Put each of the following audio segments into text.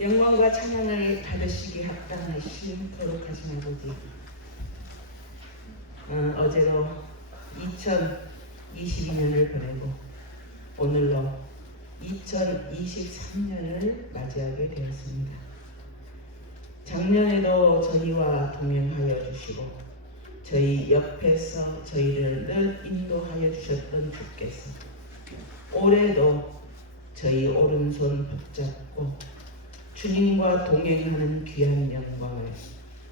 영광과 찬양을 받으시기 합당하신 거룩하신 아버지, 어제로 2022년을 보내고 오늘로 2023년을 맞이하게 되었습니다. 작년에도 저희와 동행하여 주시고 저희 옆에서 저희를 늘 인도하여 주셨던 주께서 올해도 저희 오른손 붙잡고 주님과 동행하는 귀한 영광을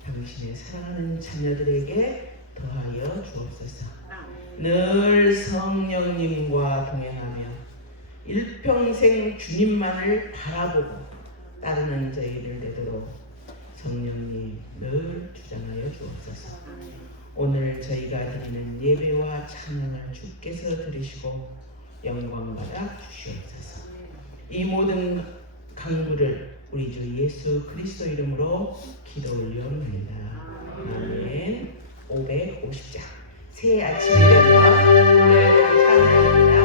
당신의 사랑하는 자녀들에게 더하여 주옵소서. 늘 성령님과 동행하며 일평생 주님만을 바라보고 따르는 저희를 되도록 성령님 늘 주장하여 주옵소서. 오늘 저희가 드리는 예배와 찬양을 주께서 들으시고 영광받아 주시옵소서. 이 모든 강구를 우리 주 예수 그리스도 이름으로 기도 올려옵니다. 아멘. 550장 새 아침이라며 여러분 찬양합니다.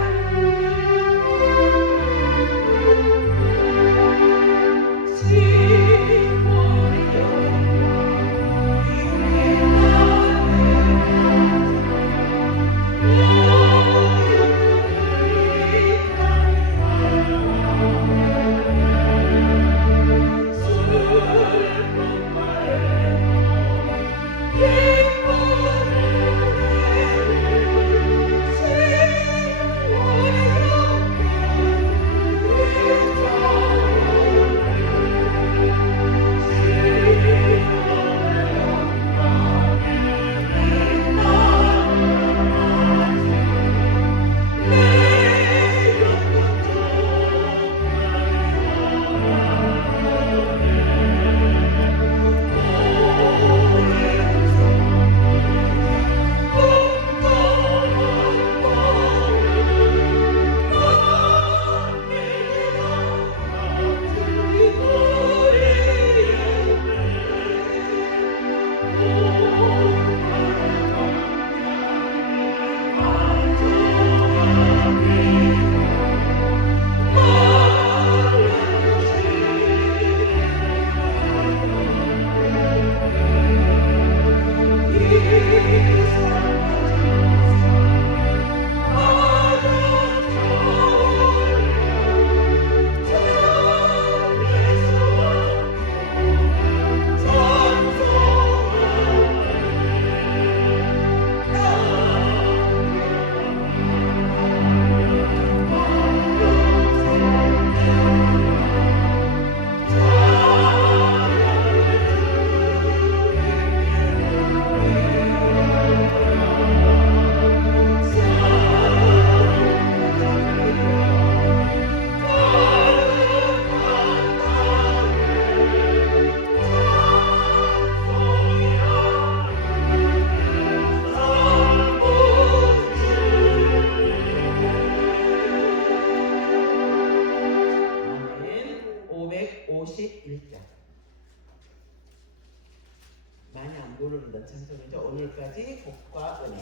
많이 안 부르는 찬송이죠. 오늘까지 복과 은혜.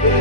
Yeah.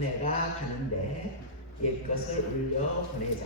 은혜가 가는데 옛것을 울려 보내자.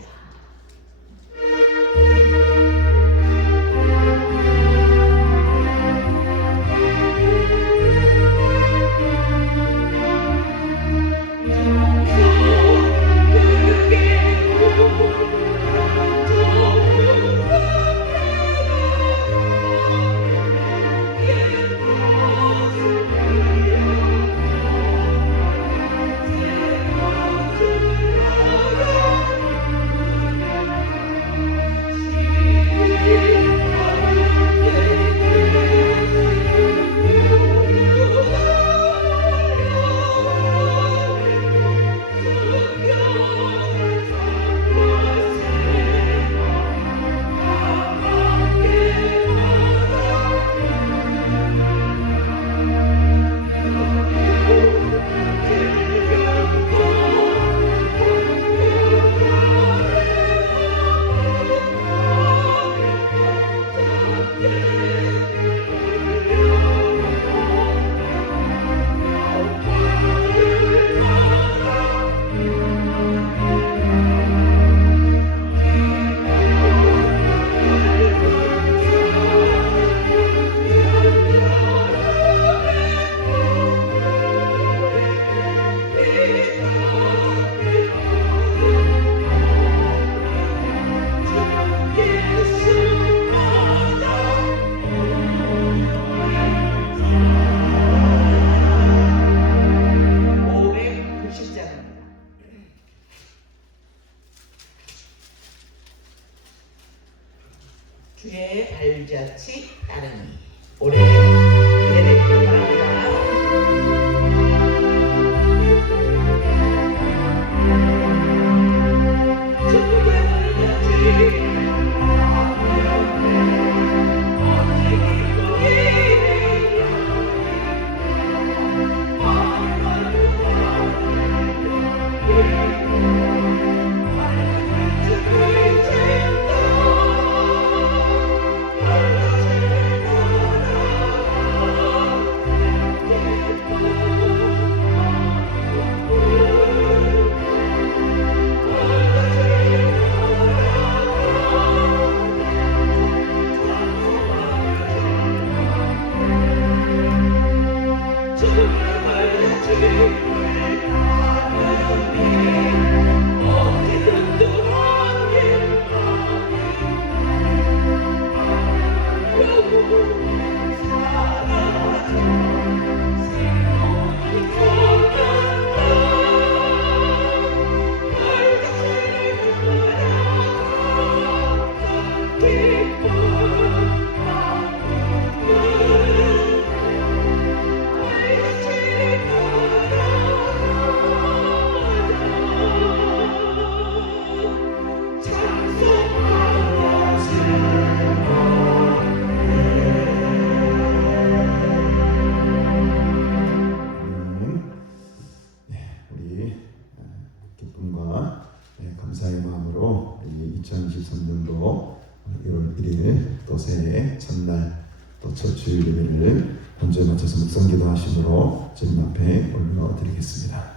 주의 발자취 따르니 올해 기대되기를 바랍니다. 감사의 마음으로 2023년도 1월 1일 또 새해 첫날 또 첫 주일 예배를 본주에 맞춰서 묵상기도 하심으로 주님 앞에 올려드리겠습니다.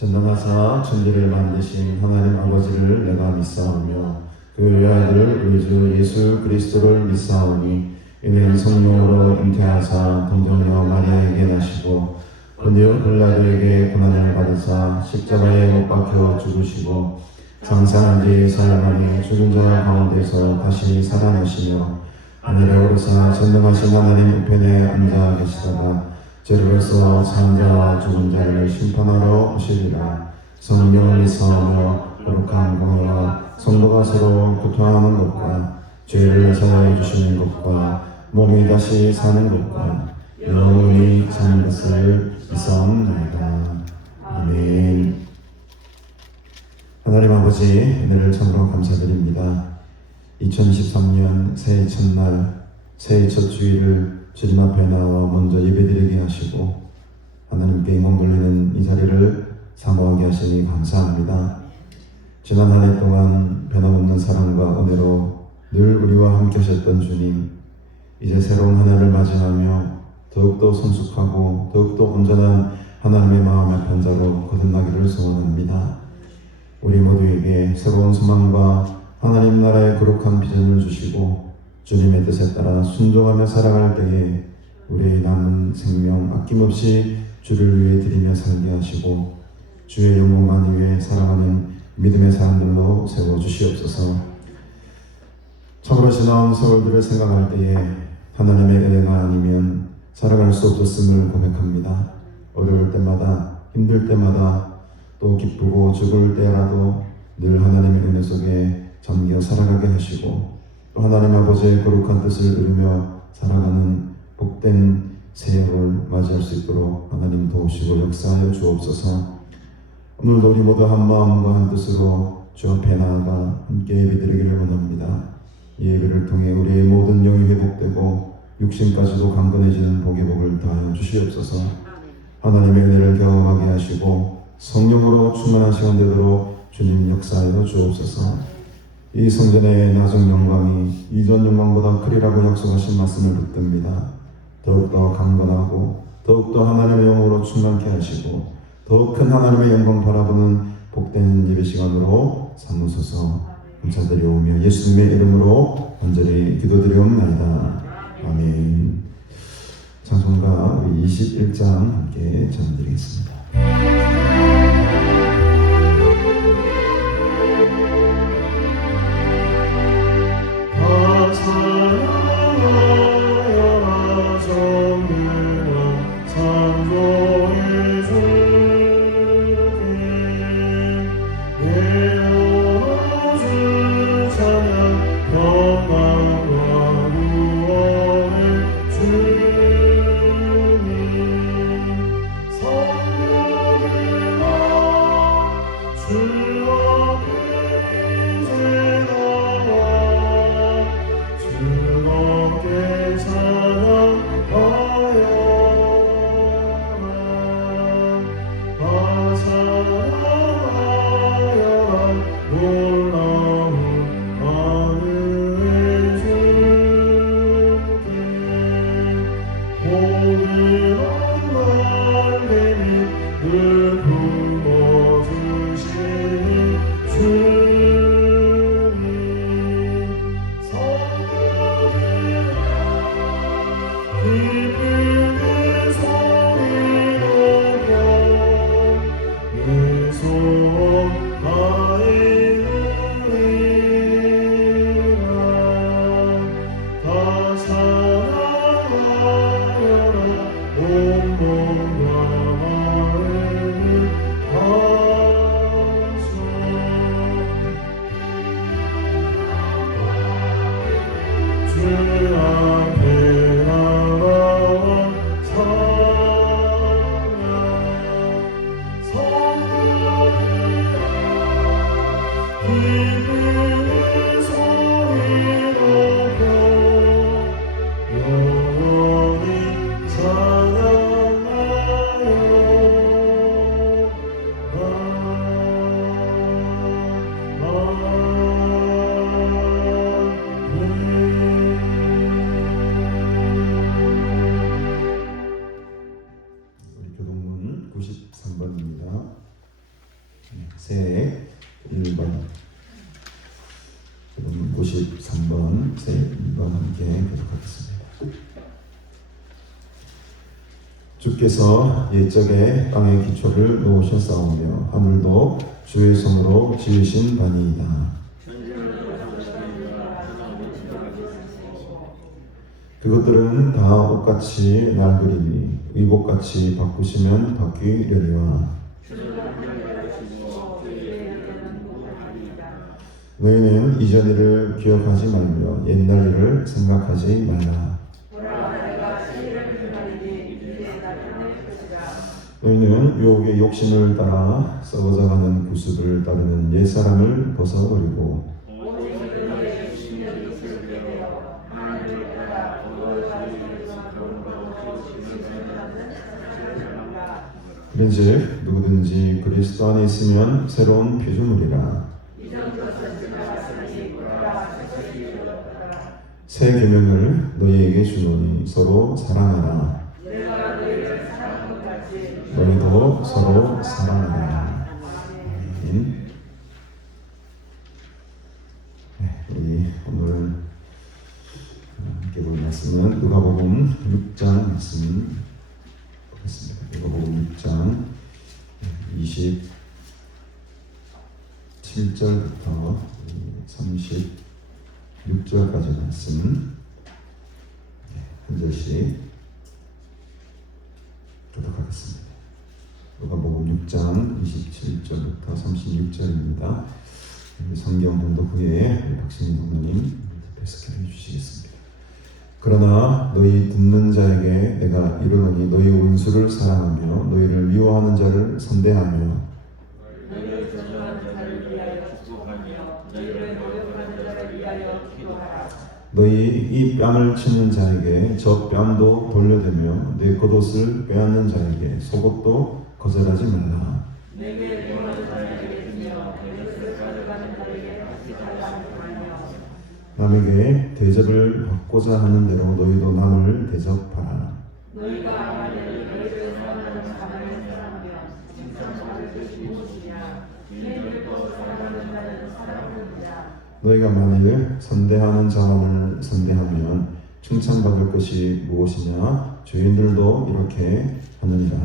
전능하사 천지를 만드신 하나님 아버지를 내가 믿사오며 그 외아들 우리 주 예수 그리스도를 믿사오니 이는 성령으로 잉태하사 동정녀 마리아에게 나시고 본디오 빌라도에게 고난을 받으사 십자가에 못 박혀 죽으시고 장사한 뒤 사흘 죽은 자 가운데서 다시 살아나시며 하늘에 오르사 전능하신 하나님 우편에 앉아 계시다가 죄로서 산 자와 죽은 자를 심판하러 오시리라. 성령을 믿사오며 거룩한 공회와 성도가 서로 교통하는 것과 죄를 사하여 주시는 것과 몸이 다시 사는 것과 영원히 사는 것을 믿사옵나이다. 아멘. 하나님 아버지, 은혜를 참으로 감사드립니다. 2023년 새해 첫날, 새해 첫 주일을 주님 앞에 나와 먼저 예배드리게 하시고 하나님께 영광 돌리는 이 자리를 사모하게 하시니 감사합니다. 지난 한 해 동안 변함없는 사랑과 은혜로 늘 우리와 함께 하셨던 주님, 이제 새로운 한 해를 맞이하며 더욱더 성숙하고 더욱더 온전한 하나님의 마음의 편자로 거듭나기를 소원합니다. 우리 모두에게 새로운 소망과 하나님 나라의 거룩한 비전을 주시고 주님의 뜻에 따라 순종하며 살아갈 때에 우리의 남은 생명 아낌없이 주를 위해 드리며 살게 하시고 주의 영광만 위해 살아가는 믿음의 사람들로 세워주시옵소서. 참으로 지나온 세월들을 생각할 때에 하나님의 은혜가 아니면 살아갈 수 없었음을 고백합니다. 어려울 때마다, 힘들 때마다, 또 기쁘고 죽을 때라도 늘 하나님의 은혜 속에 잠겨 살아가게 하시고 또 하나님 아버지의 거룩한 뜻을 이루며 살아가는 복된 새해를 맞이할 수 있도록 하나님 도우시고 역사하여 주옵소서. 오늘도 우리 모두 한 마음과 한 뜻으로 주 앞에 나아가 함께 예배드리기를 원합니다. 이 예배를 통해 우리의 모든 영이 회복되고 육신까지도 강건해지는 복의 복을 다하여 주시옵소서. 하나님의 은혜를 경험하게 하시고 성령으로 충만한 시간 되도록 주님 역사하여 주옵소서. 이 성전의 나중 영광이 이전 영광보다 크리라고 약속하신 말씀을 붙듭니다. 더욱더 강건하고 더욱더 하나님의 영으로 충만케 하시고 더 큰 하나님의 영광 바라보는 복된 예배 시간으로 삼으소서. 감사드리오며 예수님의 이름으로 간절히 기도드리옵나이다. 아멘. 찬송가 21장 함께 전해드리겠습니다. 새 1번 93번 새 1번 함께 계속하겠습니다. 주께서 옛적에 땅의 기초를 놓으셨사오며 하늘도 주의 손으로 지으신 바니이다. 그것들은 다 옷같이 낡으리니 의복같이 바꾸시면 바뀌려니와 너희는 이전 일을 기억하지 말며 옛날 일을 생각하지 말라. 너희는 유혹의 욕심을 따라 썩어져가는 구습을 따르는 옛사람을 벗어버리고 그런즉 누구든지 그리스도 안에 있으면 새로운 피조물이라. 새 계명을 너희에게 주노니 서로 사랑하라. 너희도 서로 사랑하라. 아멘. 우리 오늘 함께 볼 말씀은 누가복음 6장 말씀 보겠습니다. 누가복음 6장 27절부터 36절까지 말씀 한 절씩 교독하겠습니다. 누가복음 6장 27절부터 36절입니다. 성경 봉독 후에 박신희 목사님 배석해 주시겠습니다. 그러나 너희 듣는 자에게 내가 이르노니 너희 원수를 사랑하며 너희를 미워하는 자를 선대하며 너희 이 뺨을 치는 자에게 저 뺨도 돌려대며 내 겉옷을 빼앗는 자에게 속옷도 거절하지 말라. 남에게 대접을 받고자 하는 대로 너희도 남을 대접하라. 너희가 만일 선대하는 자만을 선대하면 칭찬받을 것이 무엇이냐? 죄인들도 이렇게 하느니라.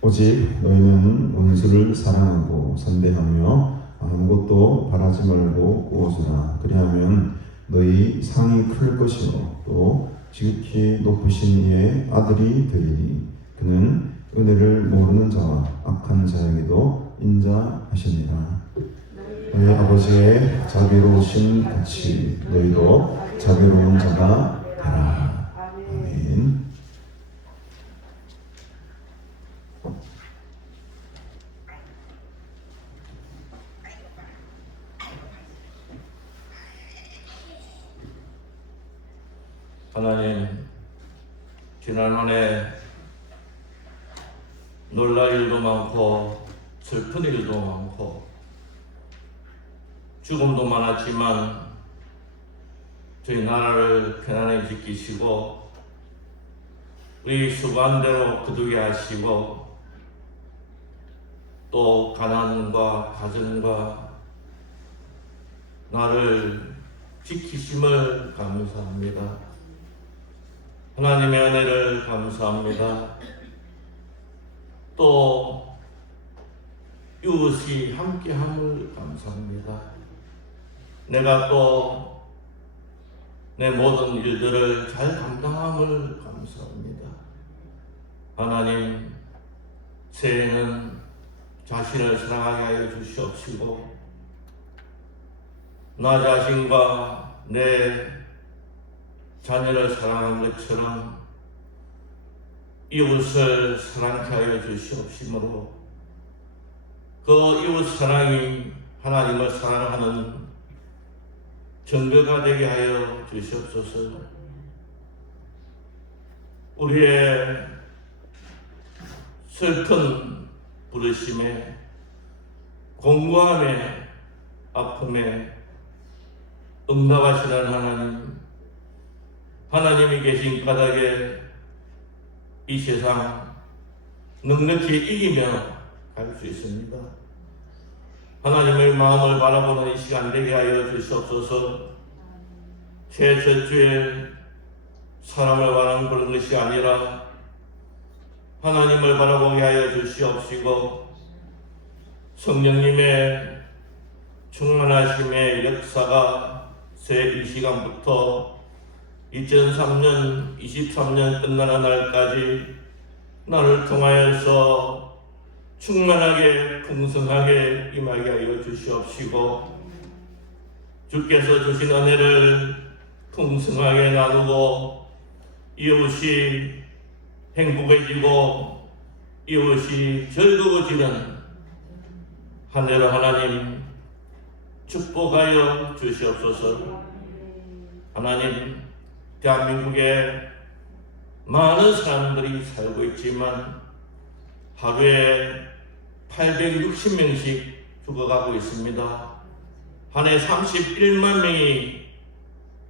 오직 너희는 원수를 사랑하고 선대하며 아무것도 바라지 말고 구워주라. 그리하면 너희 상이 클 것이요 또 지극히 높으신 이의 아들이 되리니 그는 은혜를 모르는 자와 악한 자에게도 인자하시니라. 너희 아버지의 자비로우심 같이 너희도 자비로운 자가 되라. 아멘. 하나님, 지난 한 해 놀랄 일도 많고 슬픈 일도 많고 죽음도 많았지만 저희 나라를 편안히 지키시고 우리 수고한 대로 거두게 하시고 또 가난과 가정과 나를 지키심을 감사합니다. 하나님의 은혜를 감사합니다. 또 이웃이 함께함을 감사합니다. 내가 또 내 모든 일들을 잘 감당함을 감사합니다. 하나님, 새해는 자신을 사랑하게 하여 주시옵시고 나 자신과 내 자녀를 사랑한 것처럼 이웃을 사랑케 하여 주시옵시므로 그 이웃 사랑이 하나님을 사랑하는 증거가 되게 하여 주시옵소서. 우리의 슬픈 부르심에 공고함에 아픔에 응답하시는 하나님이 계신 까닭에 이 세상 넉넉히 이기며 갈 수 있습니다. 하나님의 마음을 바라보는 이 시간 되게 하여 주시옵소서. 제 저주에 사람을 바라는 그런 것이 아니라 하나님을 바라보게 하여 주시옵시고 성령님의 충만하심의 역사가 새 이 시간부터 2023년 23년 끝나는 날까지 나를 통하여서 충만하게 풍성하게 임하게 하여 주시옵시고 주께서 주신 은혜를 풍성하게 나누고 이웃이 행복해지고 이웃이 즐거워지는 한 해로 하나님 축복하여 주시옵소서. 하나님, 대한민국에 많은 사람들이 살고 있지만 하루에 860명씩 죽어가고 있습니다. 한 해 31만 명이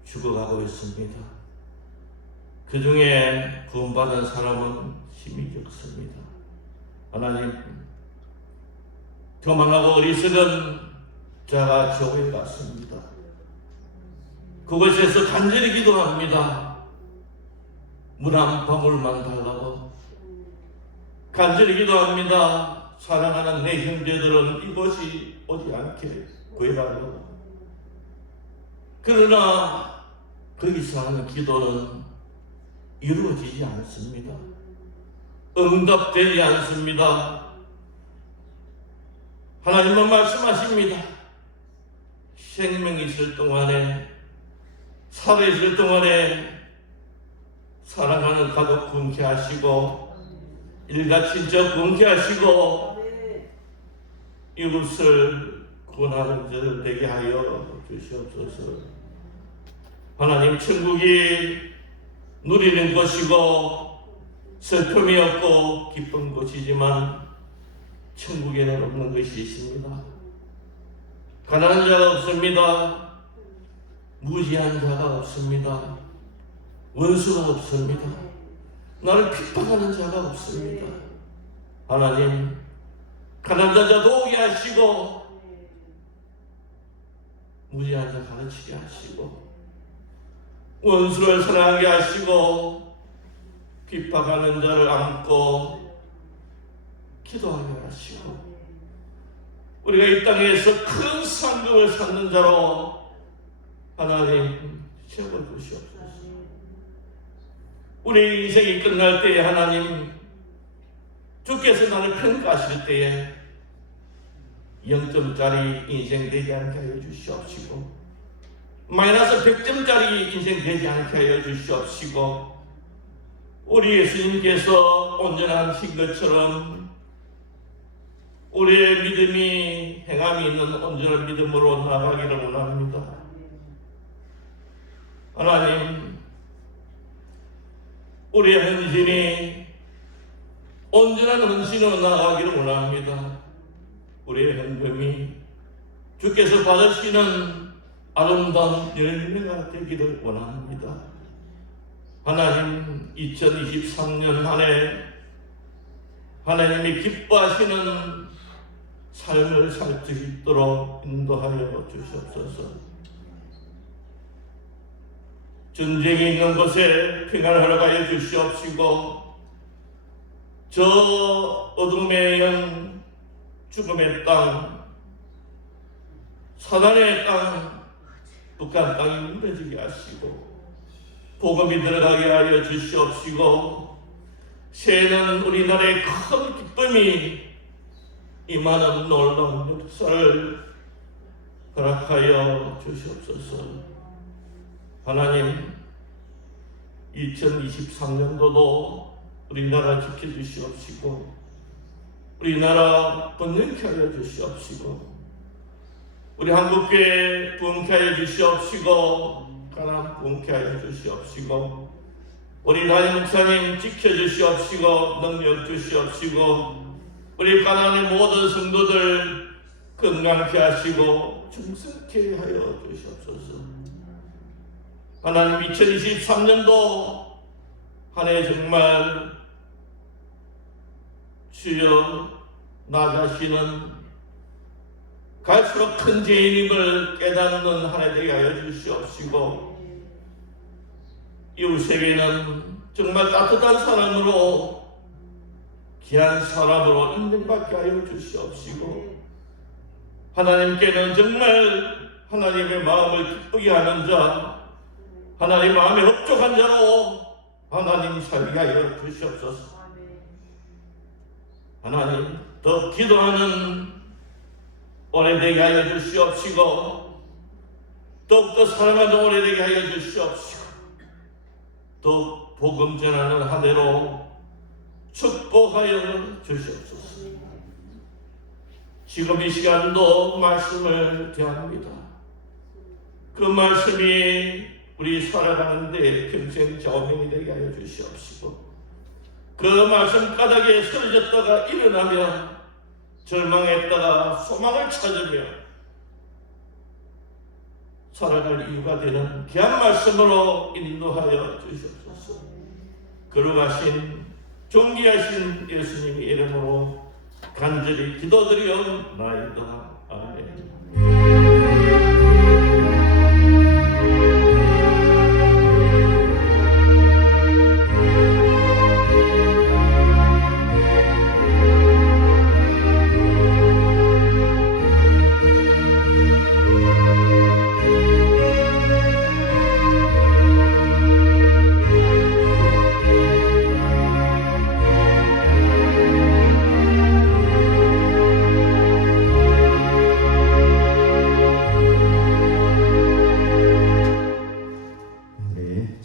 죽어가고 있습니다. 그 중에 구원받은 사람은 힘이 적습니다. 하나님, 교만하고 어리석은 자가 지옥에 갔습니다. 그곳에서 간절히 기도합니다. 물 한 방울만 달라고 간절히 기도합니다. 사랑하는 내 형제들은 이곳이 오지 않게 구해달라고. 그러나 거기서 하는 기도는 이루어지지 않습니다. 응답되지 않습니다. 하나님은 말씀하십니다. 생명이 있을 동안에, 살아있을 동안에 사랑하는 가족 구원케 하시고 일가 친척 구원케 하시고 이웃을 구원하는 자들 되게 하여 주시옵소서. 하나님, 천국이 누리는 것이고 슬픔이 없고 기쁜 것이지만 천국에는 없는 것이 있습니다. 가난한 자가 없습니다. 무지한 자가 없습니다. 원수가 없습니다. 나를 핍박하는 자가 없습니다. 하나님, 가난한 자 도우게 하시고 무지한 자 가르치게 하시고 원수를 사랑하게 하시고 핍박하는 자를 안고 기도하게 하시고 우리가 이 땅에서 큰 상급을 쌓는 자로 하나님 세워주시옵소서. 우리 인생이 끝날 때에 하나님 주께서 나를 평가하실 때에 0점짜리 인생 되지 않게 하여 주시옵시고 마이너스 100점짜리 인생 되지 않게 하여 주시옵시고 우리 예수님께서 온전하신 것처럼 우리의 믿음이 행함이 있는 온전한 믿음으로 나아가기를 원합니다. 하나님, 우리의 헌신이 온전한 헌신으로 나아가기를 원합니다. 우리의 헌금이 주께서 받으시는 아름다운 열매가 되기를 원합니다. 하나님, 2023년 한 해 하나님이 기뻐하시는 삶을 살 수 있도록 인도하여 주시옵소서. 전쟁이 있는 곳에 평안을 허락하여 주시옵시고 저 어둠의 영 죽음의 땅 사단의 땅 북한 땅이 무너지게 하시고 복음이 들어가게 하여 주시옵시고 새해는 우리나라의 큰 기쁨이 임하는 놀라운 역사를 허락하여 주시옵소서. 하나님, 2023년도도 우리나라 지켜주시옵시고 우리나라 번영케 하여 주시옵시고 우리 한국교회 부흥케 하여 주시옵시고 가나안 부흥케 하여 주시옵시고 우리 담임 목사님 지켜주시옵시고 능력 주시옵시고 우리 가나안의 모든 성도들 건강케 하시고 충성케 하여 주시옵소서. 하나님, 2023년도 한 해 정말 주여 나 자신은 갈수록 큰 죄인임을 깨닫는 한 해 되게 하여 주시옵시고 이웃에게는 정말 따뜻한 사람으로 귀한 사람으로 인정받게 하여 주시옵시고 하나님께는 정말 하나님의 마음을 기쁘게 하는 자 하나님 마음에 흡족한 자로 하나님 살게 하여 주시옵소서. 하나님 더 기도하는 오래되게 하여 주시옵시고 더욱더 사랑하는 오래되게 하여 주시옵시고 또 복음 전하는 한 해로 축복하여 주시옵소서. 지금 이 시간도 말씀을 대합니다. 그 말씀이 우리 살아가는데 평생 자원이 되게 하여 주시옵시고 그 말씀 까닭에 쓰러졌다가 일어나며 절망했다가 소망을 찾으며 살아갈 이유가 되는 귀한 말씀으로 인도하여 주시옵소서. 거룩하신 존귀하신 예수님의 이름으로 간절히 기도드리옵나이다. 아멘.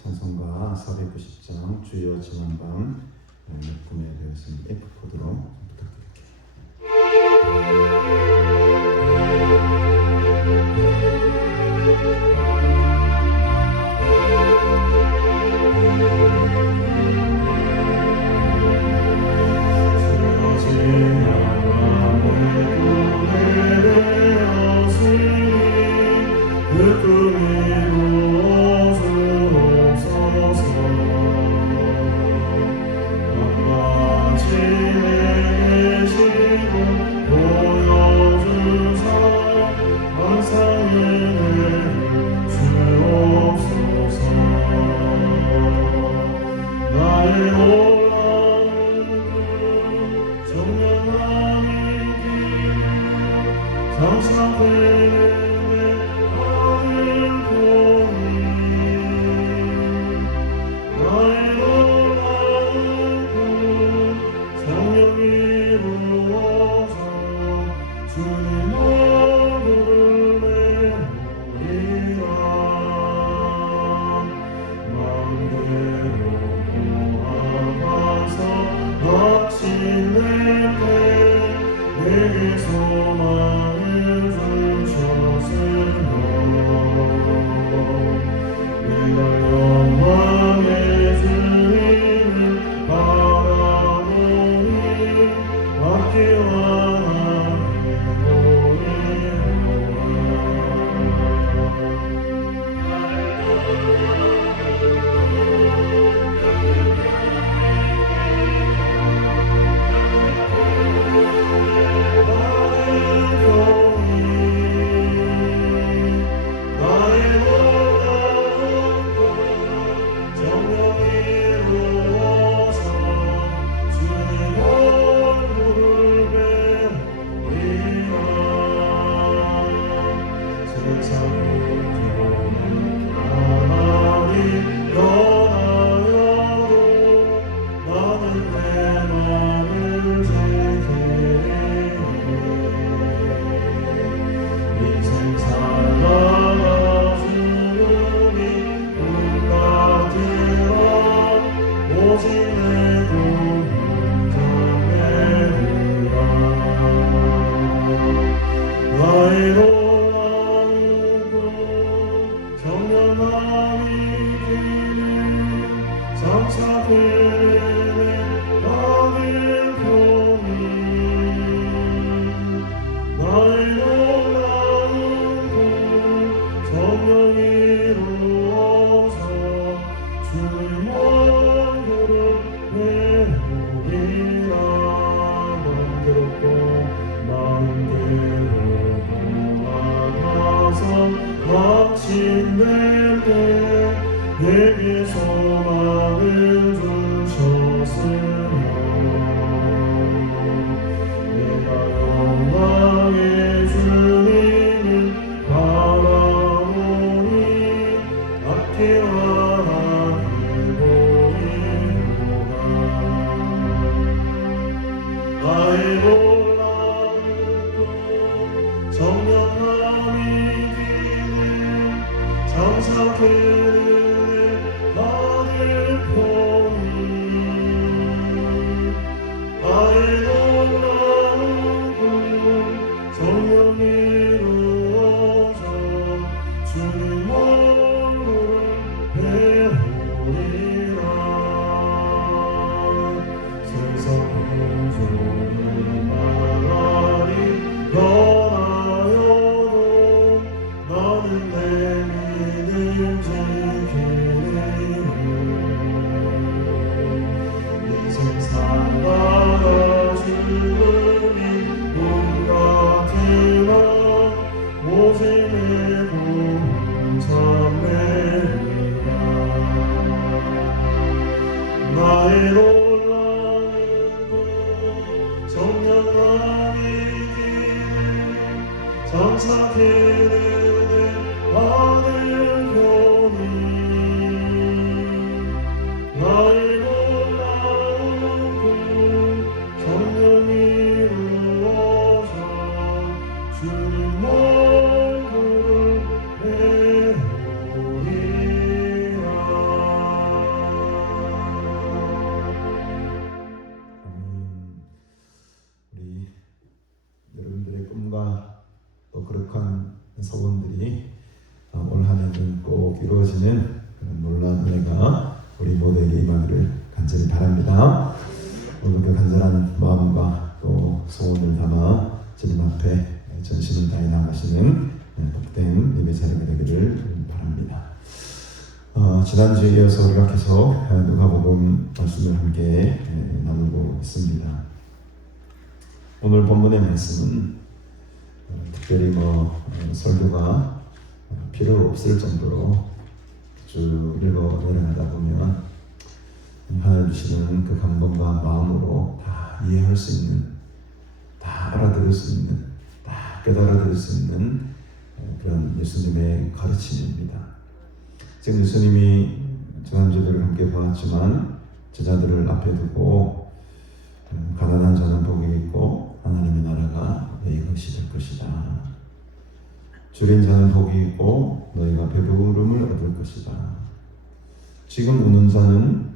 찬송가 490장 주여 지난밤 구매되었습니다. F코드로 내게 소망을 주셨으며 내가 영광의 주님을 바라보니 악기와 하늘 보이노라. 나의 정착해 받으려니 나의 놀라운 꿈 성령 이루어져 주님 얼굴을 배우리라. 우리 여러분들의 꿈과 또 거룩한 소원들이 올 한 해는 꼭 이루어지는 그런 놀라운 은혜가 우리 모두에게 임하기를 간절히 바랍니다. 오늘도 간절한 마음과 또 소원을 담아 주님 앞에 전심을 다해 나가시는 복된 예배 자리가 되기를 바랍니다. 지난주에 이어서 우리가 계속 누가복음 말씀을 함께 나누고 있습니다. 오늘 본문의 말씀은 특별히 설교가 필요 없을 정도로 쭉 읽어 내려가다 보면 하나님 주시는 그 감동과 마음으로 다 이해할 수 있는, 다 알아들을 수 있는, 다 깨달아들을 수 있는 그런 예수님의 가르침입니다. 지금 예수님이 지난주들을 함께 보았지만 제자들을 앞에 두고 가난한 자는 복이 있고 하나님의 나라가 너희 것이 될 것이다. 줄인 자는 복이 있고 너희가 배부름을 얻을 것이다. 지금 우는 자는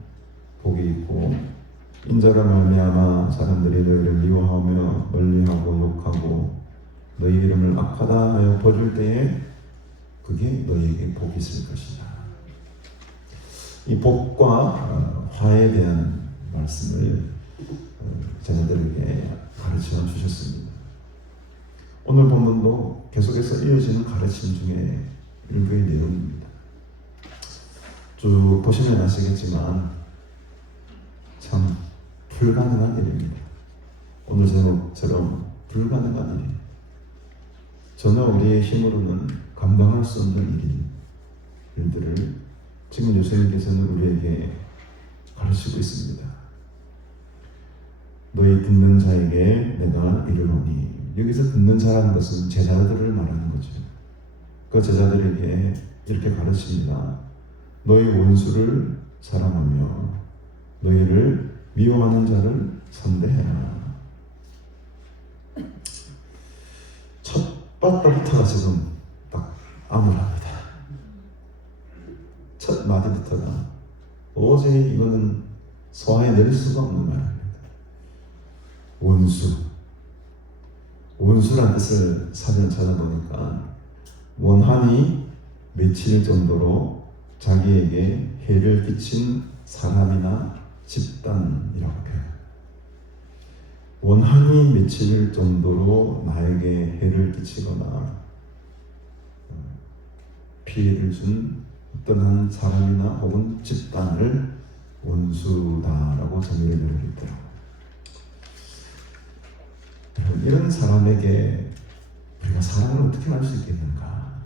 복이 있고 인자로 말미암아 사람들이 너희를 미워하며 멀리하고 욕하고 너희 이름을 악하다 하여 버릴 때에 그게 너희에게 복이 있을 것이다. 이 복과 화에 대한 말씀을 자녀들에게 가르쳐 주셨습니다. 오늘 본문도 계속해서 이어지는 가르침 중에 일부의 내용입니다. 쭉 보시면 아시겠지만 참 불가능한 일입니다. 오늘 제목처럼 불가능한 일이에요. 전혀 우리의 힘으로는 감당할 수 없는 일들을 지금 예수님께서는 우리에게 가르치고 있습니다. 너희 듣는 자에게 내가 이르노니, 여기서 듣는 자라는 것은 제자들을 말하는 거죠. 그 제자들에게 이렇게 가르칩니다. 너희 원수를 사랑하며 너희를 미워하는 자를 선대해라. 첫 바닥부터가 지금 딱 암울합니다. 첫 마디부터가 도저히 이거는 소화해낼 수가 없는 말입니다. 원수란 뜻을 사전 찾아보니까 원한이 맺힐 정도로 자기에게 해를 끼친 사람이나 집단이라고 해요. 원한이 맺힐 정도로 나에게 해를 끼치거나 피해를 준 어떤 한 사람이나 혹은 집단을 원수다라고 정의를 내리더라고요. 이런 사람에게 우리가 사랑을 어떻게 할 수 있겠는가?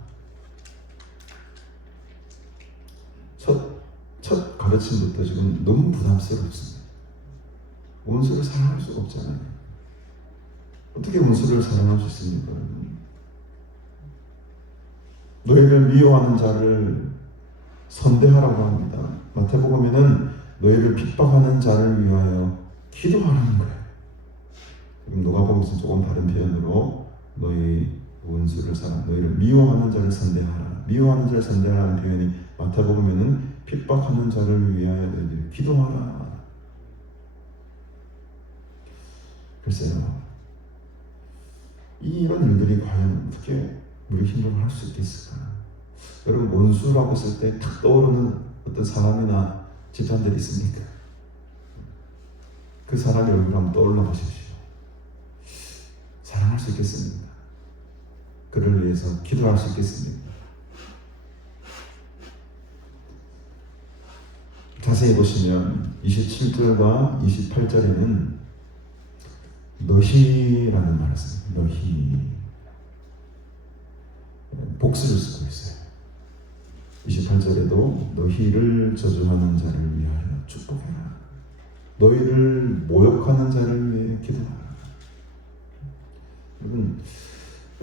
첫 가르침부터 지금 너무 부담스럽습니다. 원수를 사랑할 수가 없잖아요. 어떻게 원수를 사랑할 수 있습니까? 너희를 미워하는 자를 선대하라고 합니다. 마태복음에는 너희를 핍박하는 자를 위하여 기도하라는 거예요. 누가복음에서 조금 다른 표현으로 너희 원수를 사랑, 너희를 미워하는 자를 선대하라. 미워하는 자를 선대하라는 표현이 마태복음에는 핍박하는 자를 위하여 너희들 기도하라. 글쎄요, 이런 일들이 과연 어떻게 우리 힘으로 할 수 있겠을까? 여러분, 원수라고 했을 때 탁 떠오르는 어떤 사람이나 집단들이 있습니까? 그 사람의 얼굴 한번 떠올려 보십시오. 사랑할 수 있겠습니까? 그를 위해서 기도할 수 있겠습니까? 자세히 보시면 27절과 28절에는 너희라는 말을 써요. 너희. 복수를 쓰고 있어요. 28절에도 너희를 저주하는 자를 위하여 축복해라. 너희를 모욕하는 자를 위해 기도하라. 여러분,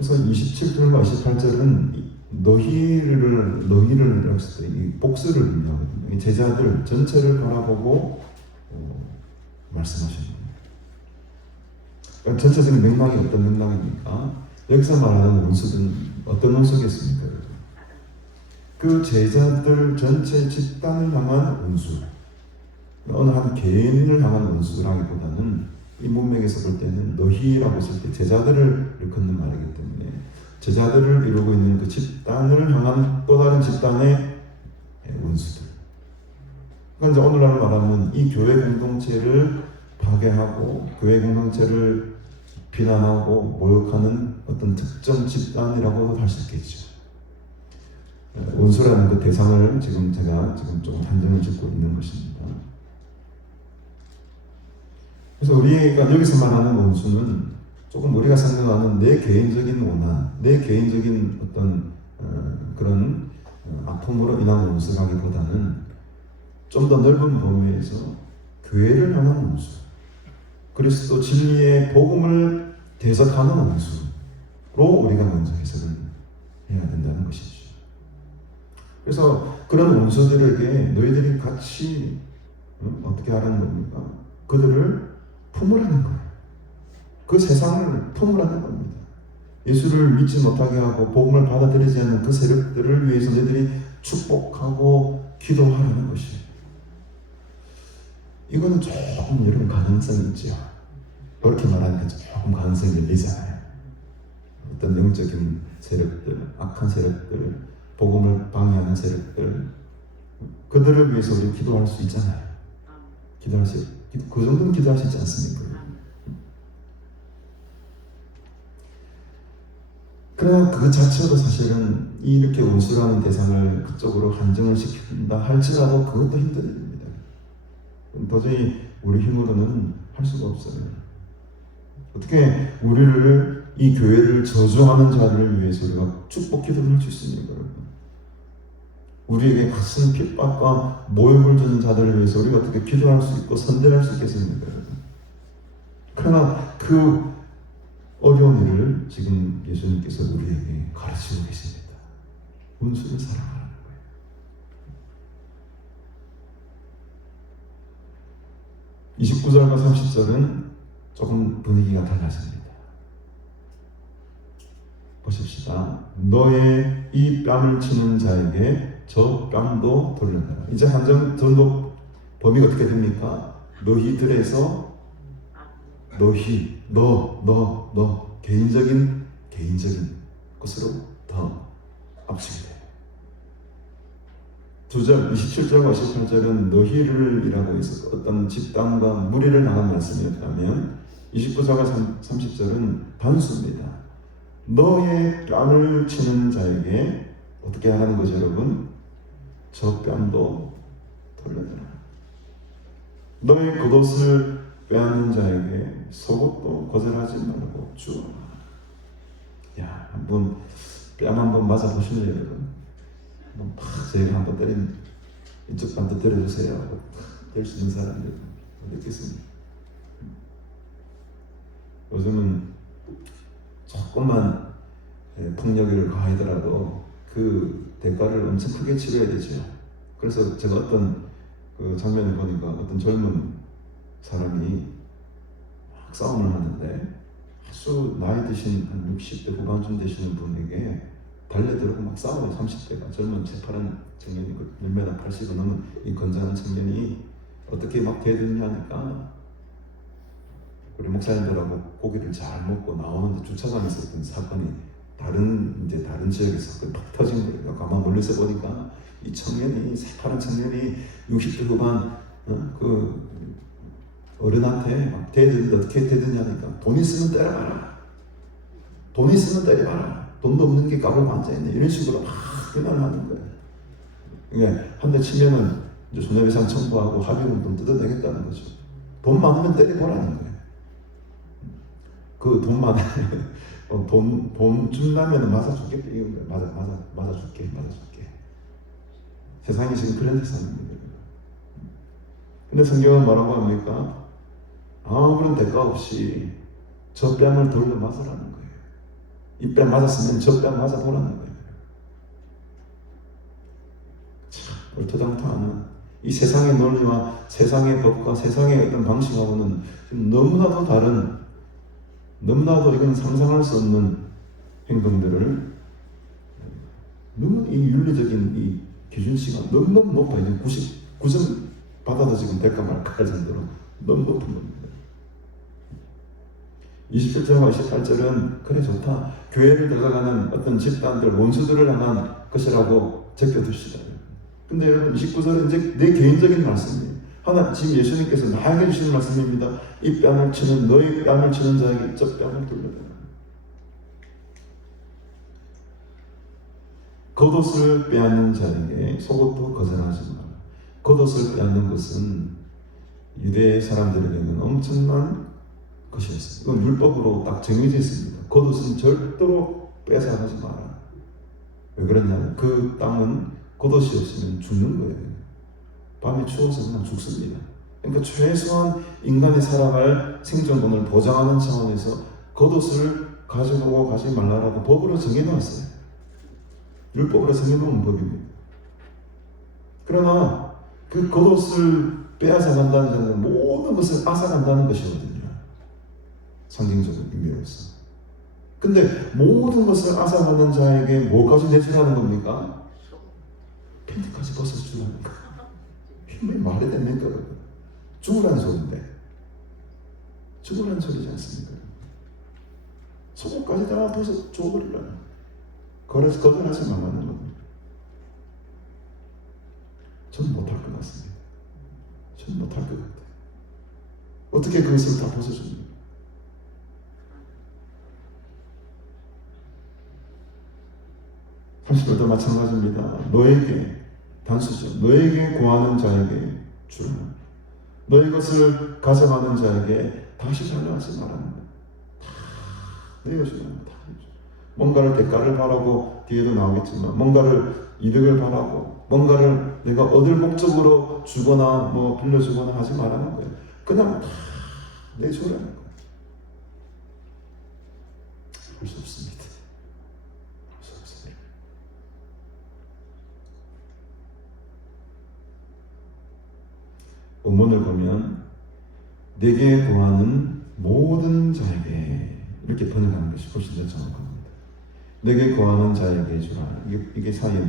그래서 27절과 28절은 너희를 했을 때 이 복수를 의미하거든요. 이 제자들 전체를 바라보고 말씀하시는 겁니다. 그러니까 전체적인 맥락이 어떤 맥락입니까? 여기서 말하는 원수는 어떤 원수겠습니까? 그 제자들 전체 집단을 향한 원수, 어느 한 개인을 향한 원수라기보다는 이 문맥에서 볼 때는 너희라고 했을 때 제자들을 일컫는 말이기 때문에 제자들을 이루고 있는 그 집단을 향한 또 다른 집단의 원수들. 그러니까 이제 오늘날 말하면 이 교회 공동체를 파괴하고 교회 공동체를 비난하고 모욕하는 어떤 특정 집단이라고도 할 수 있겠죠. 원수라는 그 대상을 제가 조금 단정을 짓고 있는 것입니다. 그래서 우리가 여기서 말하는 원수는 조금 우리가 생각하는 내 개인적인 원한, 내 개인적인 어떤 그런 아픔으로 인한 원수라기보다는 좀 더 넓은 범위에서 교회를 향한 원수, 그리스도 진리의 복음을 대적하는 원수로 우리가 먼저 해석을 해야 된다는 것이죠. 그래서 그런 원수들에게 너희들이 같이 어떻게 하라는 겁니까? 그들을 품으라는 거예요. 그 세상을 품으라는 겁니다. 예수를 믿지 못하게 하고 복음을 받아들이지 않는 그 세력들을 위해서 너희들이 축복하고 기도하라는 것이에요. 이거는 조금 여러분 가능성이 있죠. 그렇게 말하니까 조금 가능성이 열리잖아요. 어떤 영적인 세력들, 악한 세력들, 복음을 방해하는 세력들, 그들을 위해서 우리 기도할 수 있잖아요. 그 정도는 기도할 수 있지 않습니까? 그러나 그 자체도 사실은 이렇게 원수라는 대상을 그쪽으로 한정을 시킨다 할지라도 그것도 힘든 일입니다. 도저히 우리 힘으로는 할 수가 없어요. 어떻게 우리를, 이 교회를 저주하는 자를 위해서 우리가 축복 기도를 할 수 있습니까, 여러분? 우리에게 가슴 핍박과 모욕을 주는 자들을 위해서 우리가 어떻게 기도할 수 있고 선대할 수 있겠습니까, 여러분? 그러나 그 어려운 일을 지금 예수님께서 우리에게 가르치고 계십니다. 원수를 사랑하라는 거예요. 이 29절과 30절은 조금 분위기가 달라집니다. 보십시다. 너의 이 뺨을 치는 자에게 저 뺨도 돌려내라. 이제 한정 전도 범위가 어떻게 됩니까? 너희들에서 너희, 너 개인적인 것으로 더 앞서게 돼요. 2절, 27절과 28절은 너희를 이라고 해서 어떤 집단과 무리를 향한 말씀이었다면 29절과 30절은 단수입니다. 너의 뺨을 치는 자에게 어떻게 하라는 거죠, 여러분? 저 뺨도 돌려내라. 너의 겉옷을 빼앗는 자에게 속옷도 거절하지 말고 주어라. 야, 한번 뺨 한번 맞아 보실래요, 여러분? 한번 팍 저희가 한번 때리는 이쪽 뺨도 때려주세요. 될 수 있는 사람들 어떻겠습니까? 요즘은 조금만 폭력을 가하더라도 그 대가를 엄청 크게 치러야 되죠. 그래서 제가 어떤 그 장면을 보니까 어떤 젊은 사람이 막 싸움을 하는데 아주 나이 드신 한 60대 후반쯤 되시는 분에게 달려들고 막 싸워요. 30대가 젊은 재파른 청년이 몇 메다 80을 넘은 이 건장한 청년이 어떻게 막 대드냐니까 우리 목사님들하고 고기를 잘 먹고 나오는데 주차장에서 어떤 사건이 다른 지역에서 팍 터진 거예요. 가만 멀리서 보니까 이 청년이 새파란 청년이 60대 후반 그 어른한테 막 대드는데 어떻게 대드냐니까 돈 있으면 때려봐라. 돈 있으면 때려봐라. 돈도 없는 게 까불고 앉아있네. 이런 식으로 막 비난하는 거예요. 그러니까 한 대 치면은 이제 손해배상 청구하고 합의금 돈 뜯어내겠다는 거죠. 돈 많으면 때려보라는 거예요. 그 돈 많으면 돈 준다면 맞아줄게. 이건 맞아줄게. 세상이 지금 그런 세상입니다. 근데 성경은 뭐라고 합니까? 아무런 대가 없이 저 뺨을 돌려 맞으라는 거예요. 이 뺨 맞았으면 저 뺨 맞아보라는 거예요. 참 얼토당토하는 이 세상의 논리와 세상의 법과 세상의 어떤 방식하고는 너무나도 다른, 너무나도 이건 상상할 수 없는 행동들을, 너무 이 윤리적인 이 기준치가 너무너무 높아요. 99점 받아도 지금 될까 말까 할 정도로 너무 높은 겁니다. 27절과 28절은 그래 좋다. 교회를 들어가는 어떤 집단들, 원수들을 향한 것이라고 제껴두시다. 근데 여러분 29절은 이제 내 개인적인 말씀이에요. 지금 예수님께서 나에게 주시는 말씀입니다. 이 뺨을 치는, 너의 뺨을 치는 자에게 저 뺨을 돌려라. 겉옷을 빼앗는 자에게 속옷도 거절하지 마라. 겉옷을 빼앗는 것은 유대 사람들에게는 엄청난 것이었어요. 이건 율법으로 딱 정해져 있습니다. 겉옷은 절대로 뺏어가지 마라. 왜 그러냐면 그 땅은 겉옷이 없으면 죽는 거예요. 밤이 추워서 그냥 죽습니다. 그러니까 최소한 인간이 살아갈 생존권을 보장하는 차원에서 겉옷을 가지고 가지 말라라고 법으로 정해놓았어요. 율법으로 정해놓은 법입니다. 그러나 그 겉옷을 빼앗아 간다는 자는 모든 것을 앗아간다는 것이거든요. 상징적인 의미로서. 근데 모든 것을 앗아가는 자에게 뭐까지 내주라는 겁니까? 팬티까지 벗어주라는 거. 이게 말이 됩니까? 죽으라는 소리인데. 죽으라는 소리지 않습니까? 속옷까지 다 벗어 줘버리라는. 거절하지 말라는 겁니다. 저는 못할 것 같습니다. 저는 못할 것 같아요. 어떻게 그것을 다 벗어줍니까? 도 마찬가지입니다. 너에게, 단수죠. 너에게 구하는 자에게 주라. 너의 것을 가져가는 자에게 다시 달라하지 말라는 거예요. 다 내어주라는 거예요. 뭔가를 대가를 바라고, 뒤에도 나오겠지만 뭔가를 이득을 바라고 뭔가를 내가 얻을 목적으로 주거나 뭐 빌려주거나 하지 말라는 거예요. 그냥 다 내주라는 거예요. 할 수 없습니다. 할 수 없습니다. 본문을 보면 내게 구하는 모든 자에게 이렇게 번역하는 것이 훨씬 더 정확합니다. 내게 구하는 자에게 주라. 이게 사이에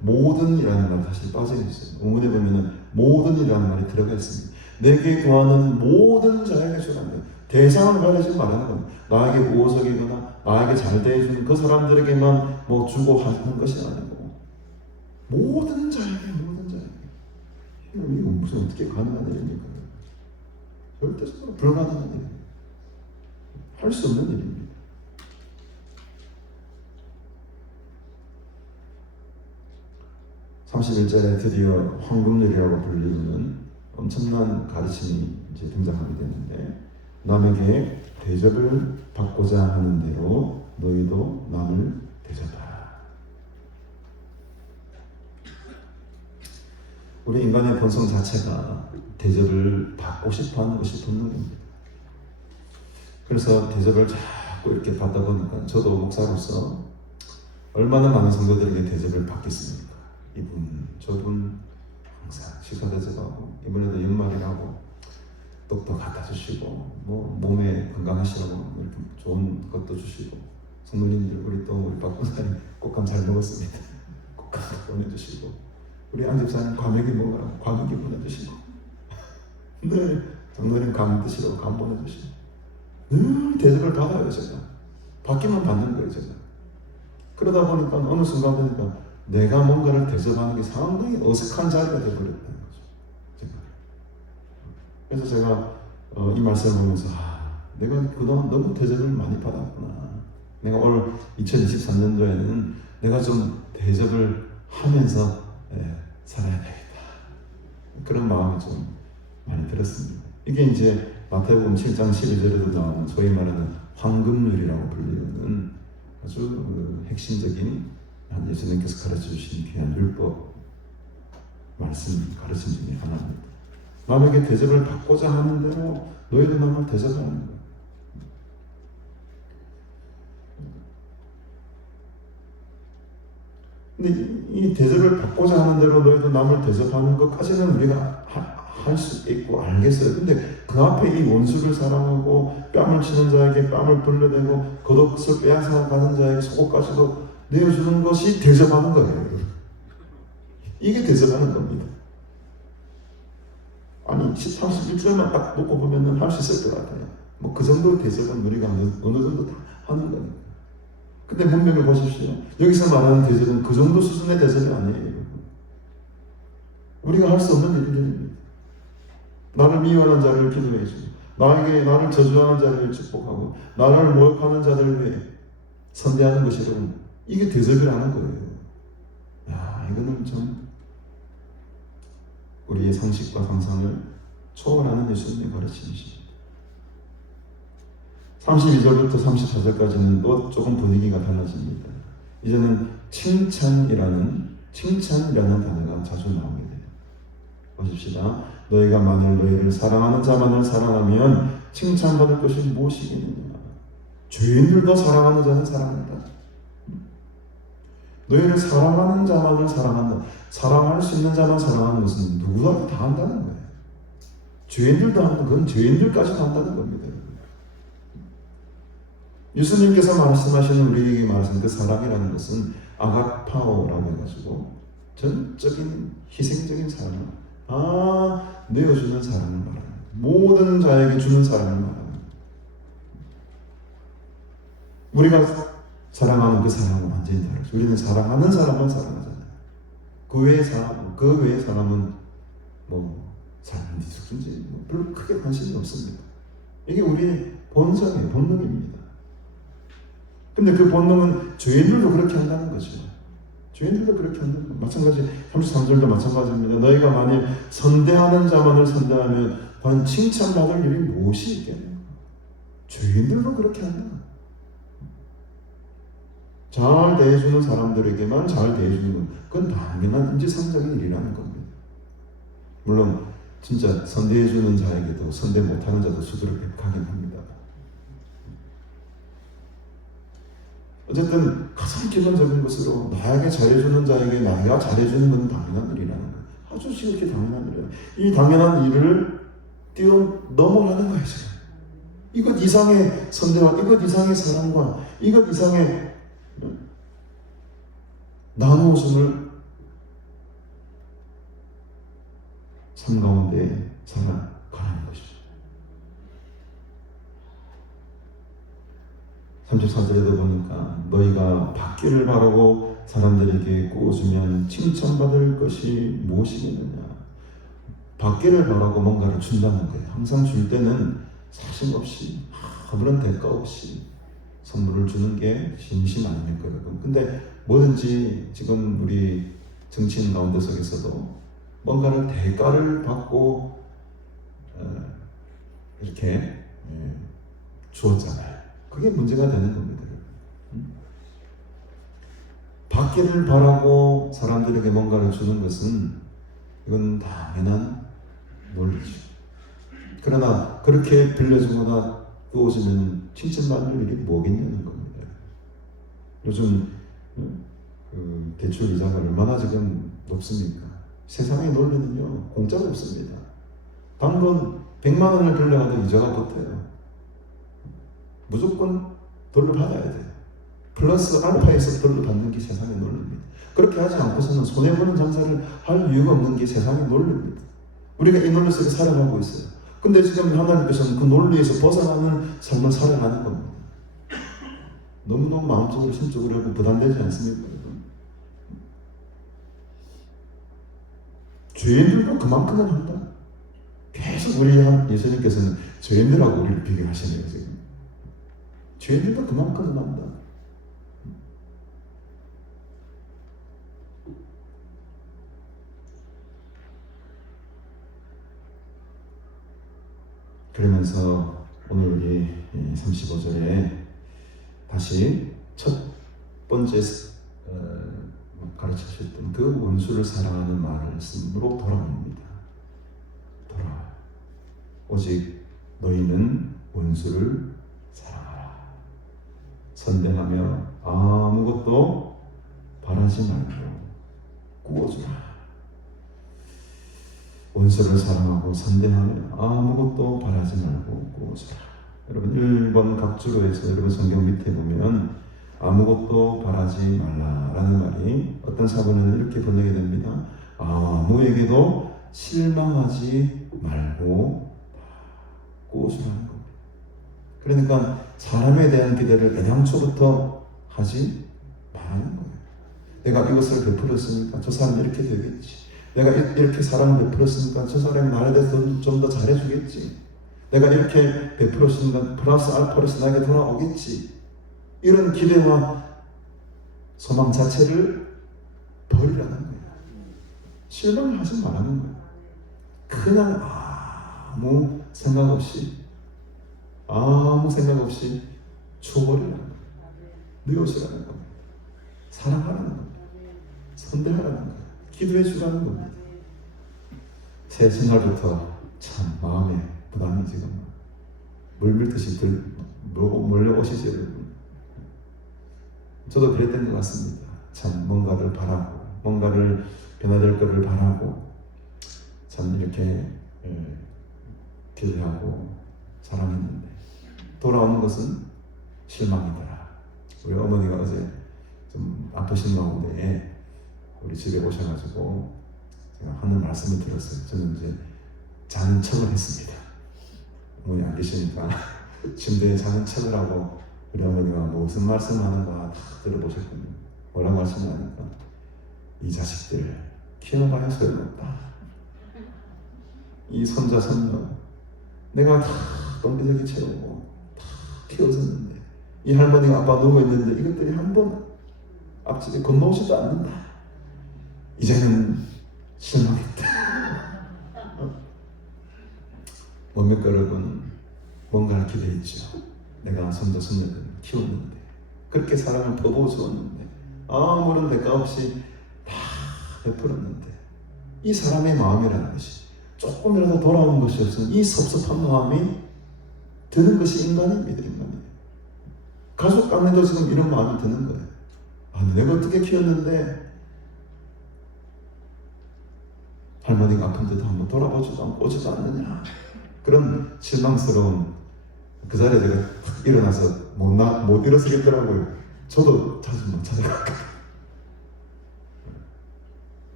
모든이라는 말이 다시 빠져 있어요. 본문에 보면은 모든이라는 말이 들어가 있습니다. 내게 구하는 모든 자에게 주라는 거예요. 대상을 가리지 말라는 겁니다. 나에게 우호적이거나 나에게 잘 대해주는 그 사람들에게만 뭐 주고 하는 것이 아니고 모든 자에게, 모든 자에게. 이거 무슨 어떻게 가능한 일입니까? 절대적으로 불가능한 일입니다. 할 수 없는 일입니다. (31절에) 드디어 황금률이라고 불리는 엄청난 가르침이 이제 등장하게 되는데, 남에게 대접을 받고자 하는 대로 너희도 남을 대접하라. 우리 인간의 본성 자체가 대접을 받고 싶어하는 것이 본능입니다. 그래서 대접을 자꾸 이렇게 받다 보니까 저도 목사로서 얼마나 많은 성도들에게 대접을 받겠습니까? 이분, 저분 항상 식사 대접하고, 이번에도 연말이라고 떡도 갖다 주시고, 뭐 몸에 건강하시라고 이렇게 좋은 것도 주시고, 성도님들 우리 또 우리 박군사님 꽃감 잘 먹었습니다. 꽃감 보내주시고, 우리 안집사님 과메기 먹으라고 과메기 보내주시고, 늘 장로님 감 드시라고 감 보내주시고, 늘 대접을 받아요. 제가 받기만 받는 거예요. 제가 그러다 보니까 어느 순간 보니까 내가 뭔가를 대접하는 게 상당히 어색한 자리가 되어버렸다는 거죠. 제가. 그래서 제가 이 말씀을 보면서 내가 그동안 너무 대접을 많이 받았구나. 내가 올 2023년도에는 내가 좀 대접을 하면서 살아야 되겠다. 그런 마음이 좀 많이 들었습니다. 이게 이제 마태복음 7장 12절에도 나오는 소위 말하는 황금률이라고 불리는 아주 핵심적인 예수님께서 가르쳐 주신 귀한 율법 말씀 가르침 중에 하나입니다. 남에게 대접을 받고자 하는 대로 너희도 남을 대접하는 거예요. 근데 이 대접을 받고자 하는 대로 너희도 남을 대접하는 것까지는 우리가 할 수 있고 알겠어요. 근데 그 앞에 이 원수를 사랑하고 뺨을 치는 자에게 뺨을 돌려대고 겉옷을 빼앗아 가는 자에게 속옷까지도 내어주는 것이 대접하는 거예요. 이게 대접하는 겁니다. 아니 31절만 딱 놓고 보면은 할 수 있을 것 같아요. 뭐 그 정도 대접은 우리가 어느 정도 다 하는 거니까. 근데 문맥을 보십시오. 여기서 말하는 대접은 그 정도 수준의 대접이 아니에요. 우리가 할 수 없는 일입니다. 나를 미워하는 자를 기도해주고 나를 저주하는 자를 축복하고 나를 모욕하는 자들을 위해 선대하는 것이 여러분 이게 대접이라는 거예요. 야, 이거는 좀 우리의 상식과 상상을 초월하는 예수님의 가르침이십니다. 32절부터 34절까지는 또 조금 분위기가 달라집니다. 이제는 칭찬이라는 단어가 자주 나옵니다. 보십시다. 너희가 만일 너희를 사랑하는 자만을 사랑하면 칭찬받을 것이 무엇이겠느냐. 죄인들도 사랑하는 자는 사랑한다. 너희를 사랑하는 자만을 사랑한다. 사랑할 수 있는 자만 사랑하는 것은 누구도 다 한다는 거예요. 죄인들도 한다. 그건 죄인들까지도 한다는 겁니다. 예수님께서 말씀하시는 우리에게 말하신 그 사랑이라는 것은 아가파오라고 해가지고 전적인 희생적인 사랑을 내어주는 사랑을 말하는 거예요. 모든 자에게 주는 사랑을 말하는 거예요. 우리가 사랑하는 그 사랑은 완전히 다르죠. 우리는 사랑하는 사람만 사랑하잖아요. 그 외의 사람은 사람인지 죽든지 별로 크게 관심이 없습니다. 이게 우리의 본성이에요. 본능입니다. 근데 그 본능은 죄인들도 그렇게 한다는 거죠. 죄인들도 그렇게 한다는 거. 마찬가지 33절도 마찬가지입니다. 너희가 만일 선대하는 자만을 선대하면 과연 칭찬받을 일이 무엇이 있겠느냐. 죄인들도 그렇게 한다. 잘 대해주는 사람들에게만 잘 대해주는 건 그건 당연한 인지상정의 일이라는 겁니다. 물론 진짜 선대해주는 자에게도 선대 못하는 자도 수두룩하긴 합니다. 어쨌든 가장 기본적인 것으로 나에게 잘해주는 자에게 내가 잘해주는 건 당연한 일이라는 거예요. 아주 이렇게 당연한 일이에요. 이 당연한 일을 뛰어넘어가는 거예요. 이것 이상의 선대와 이것 이상의 사랑과 이것 이상의 나누어줌을 삶 가운데 살아가는 것이죠. 34절에도 보니까 너희가 받기를 바라고 사람들에게 꾸어주면 칭찬받을 것이 무엇이겠느냐. 받기를 바라고 뭔가를 준다는 거예요. 항상 줄 때는 사심 없이 아무런 대가 없이 선물을 주는 게 진심 아닙니까 여러분. 근데 뭐든지 지금 우리 정치인 가운데 속에서도 뭔가를 대가를 받고 이렇게 주었잖아요. 그게 문제가 되는 겁니다. 받기를 바라고 사람들에게 뭔가를 주는 것은 이건 당연한 논리죠. 그러나 그렇게 빌려주거나 꾸어주면 칭찬받는 일이 뭐겠냐는 겁니다. 요즘 대출 이자가 얼마나 지금 높습니까? 세상의 논리는요 공짜가 없습니다. 단돈 100만 원을 빌려가도 이자가 붙어요. 무조건 돌려받아야 돼요. 플러스 알파에서 돌려받는 게 세상의 논리입니다. 그렇게 하지 않고서는 손해보는 장사를 할 이유가 없는 게 세상의 논리입니다. 우리가 이 논리 속에 살아가고 있어요. 근데 지금 하나님께서는 그 논리에서 벗어나는 삶을 살아가는 겁니다. 너무너무 마음적으로 심적으로 부담되지 않습니까? 죄인들도 그만큼은 한다. 계속 우리 예수님께서는 죄인들하고 우리를 비교하시네요. 지금. 죄인들도 그만큼은 한다. 그러면서 오늘 우리 35절에 다시 첫 번째 가르치셨던 그 원수를 사랑하는 말씀으로 돌아옵니다. 오직 너희는 원수를 사랑하라. 선대하며 아무것도 바라지 말고 꾸어주라. 원수를 사랑하고 선대하며 아무것도 바라지 말고 꾸어주라. 여러분 1번 각주로에서 여러분 성경 밑에 보면 아무것도 바라지 말라라는 말이 어떤 사본에는 이렇게 번역이 됩니다. 아무에게도 실망하지 말고 꾸어주라는 겁니다. 그러니까 사람에 대한 기대를 애당초부터 하지 말라는 거예요. 내가 이것을 베풀었으니까 저 사람 이렇게 되겠지. 내가 이렇게 사랑을 베풀었으니까 저 사람이 나에 대해서 좀 더 잘해주겠지. 내가 이렇게 베풀었으니까 플러스 알파로서 나에게 돌아오겠지. 이런 기대와 소망 자체를 버리라는 거예요. 실망을 하지 말라는 거예요. 그냥 아무 생각 없이 줘버리라는 거예요. 뉘어주라는 겁니다. 사랑하라는 겁니다. 선대하라는 거예요. 기도해 주라는 겁니다. 새 첫날부터 참 마음에 부담이 지금 물밀듯이 몰려오시죠, 여러분. 저도 그랬던 것 같습니다. 참 뭔가를 바라고, 뭔가를 변화될 것을 바라고, 참 이렇게 기대하고 사랑했는데 돌아오는 것은 실망이더라. 우리 어머니가 어제 좀 아프신 가운데 우리 집에 오셔가지고 제가 하는 말씀을 들었어요. 저는 이제 자는 척을 했습니다. 어머니 안 계시니까 침대에 자는 척을 하고 우리 어머니가 무슨 말씀하는가 다 들어보셨거든요. 뭐라고 하시냐니까 이 자식들 키워봐야 소용없다. 이 손자 손녀 내가 다 똥기저귀 채우고 다 키워줬는데 이 할머니가 아빠 누워있는데 이것들이 한 번 앞집에 건너오지도 않는다. 이제는 실망했다. 뭡니까 여러분? 뭔가를 기대했죠. 내가 손자 손녀들 키웠는데 그렇게 사랑을 퍼부어주었는데 아무런 대가 없이 다 베풀었는데 이 사람의 마음이라는 것이 조금이라도 돌아오는 것이 없으면 이 섭섭한 마음이 드는 것이 인간입니다. 인간이. 가족 간에도 지금 이런 마음이 드는 거예요. 내가 어떻게 키웠는데 할머니가 아픈데도 한번 돌아보지도 않고 오지도 않느냐. 그런 실망스러운 그 자리에 제가 탁 일어나서 못 일어서겠더라고요. 저도 자주 못 찾아갈까.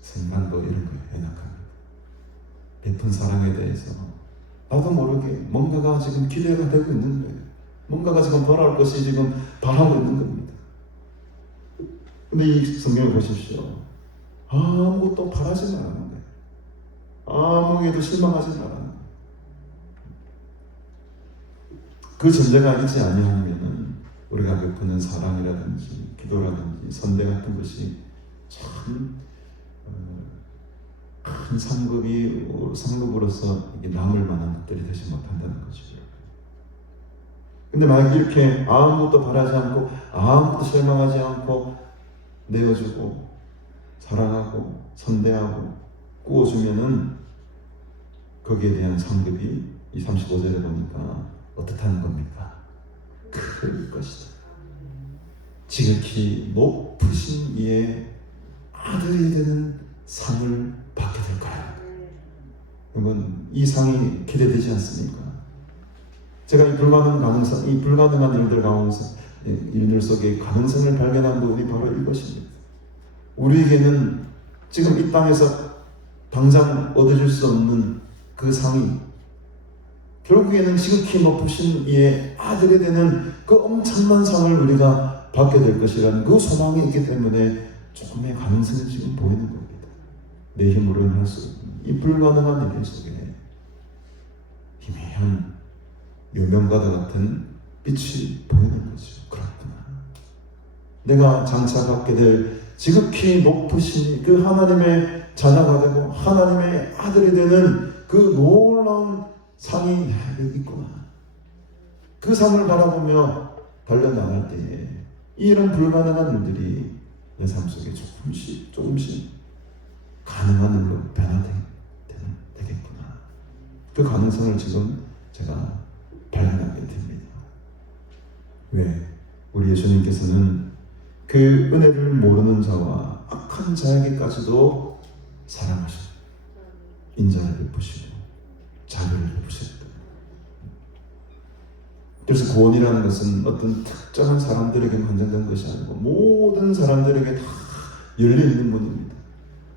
생각도 이런 거예요. 연약합니다. 베푼 사랑에 대해서 나도 모르게 뭔가가 지금 기대가 되고 있는 거예요. 뭔가가 지금 돌아올 것이 지금 바라고 있는 겁니다. 근데 이 성경을 보십시오. 아무것도 바라지 말라는 거예요. 아무에게도 실망하지 말라는 거예요. 그 전제가 있지 아니하면 우리가 베푸는 사랑이라든지 기도라든지 선대 같은 것이 참 큰 상급으로서 남을 만한 것들이 되지 못한다는 거죠. 근데 만약 이렇게 아무것도 바라지 않고 아무것도 실망하지 않고 내어주고 사랑하고 선대하고 꾸어주면은 거기에 대한 상급이 이 35절에 보니까 어떻다는 겁니까? 클 것이다. 지극히 높으신 이의 아들이 되는 상을 받게 될 거야. 여러분 이 상이 기대되지 않습니까? 제가 이 불가능한 일들 속에 가능성을 발견한 부분이 바로 이것입니다. 우리에게는 지금 이 땅에서 당장 얻어질 수 없는 그 상이 결국에는 지극히 높으신 이의 아들이 되는 그 엄청난 상을 우리가 받게 될 것이라는 그 소망이 있기 때문에 조금의 가능성이 지금 보이는 겁니다. 내 힘으로는 할 수 없는 이 불가능한 일 속에 희미한 요명과도 같은 빛이 보이는 거죠. 그렇구나. 내가 장차 받게 될 지극히 높으신 그 하나님의 자녀가 되고 하나님의 아들이 되는 그 놀라운 상이 나에게 있구나. 그 상을 바라보며 달려나갈 때에 이런 불가능한 일들이 내 삶 속에 조금씩 가능한 일로 변화되겠구나. 그 가능성을 지금 제가 발견하게 됩니다. 왜? 우리 예수님께서는 그 은혜를 모르는 자와 악한 자에게까지도 사랑하시고 인자를 베푸시고 자비를 베푸셨다. 그래서 구원이라는 것은 어떤 특정한 사람들에게만 한정된 것이 아니고 모든 사람들에게 다 열려있는 문입니다.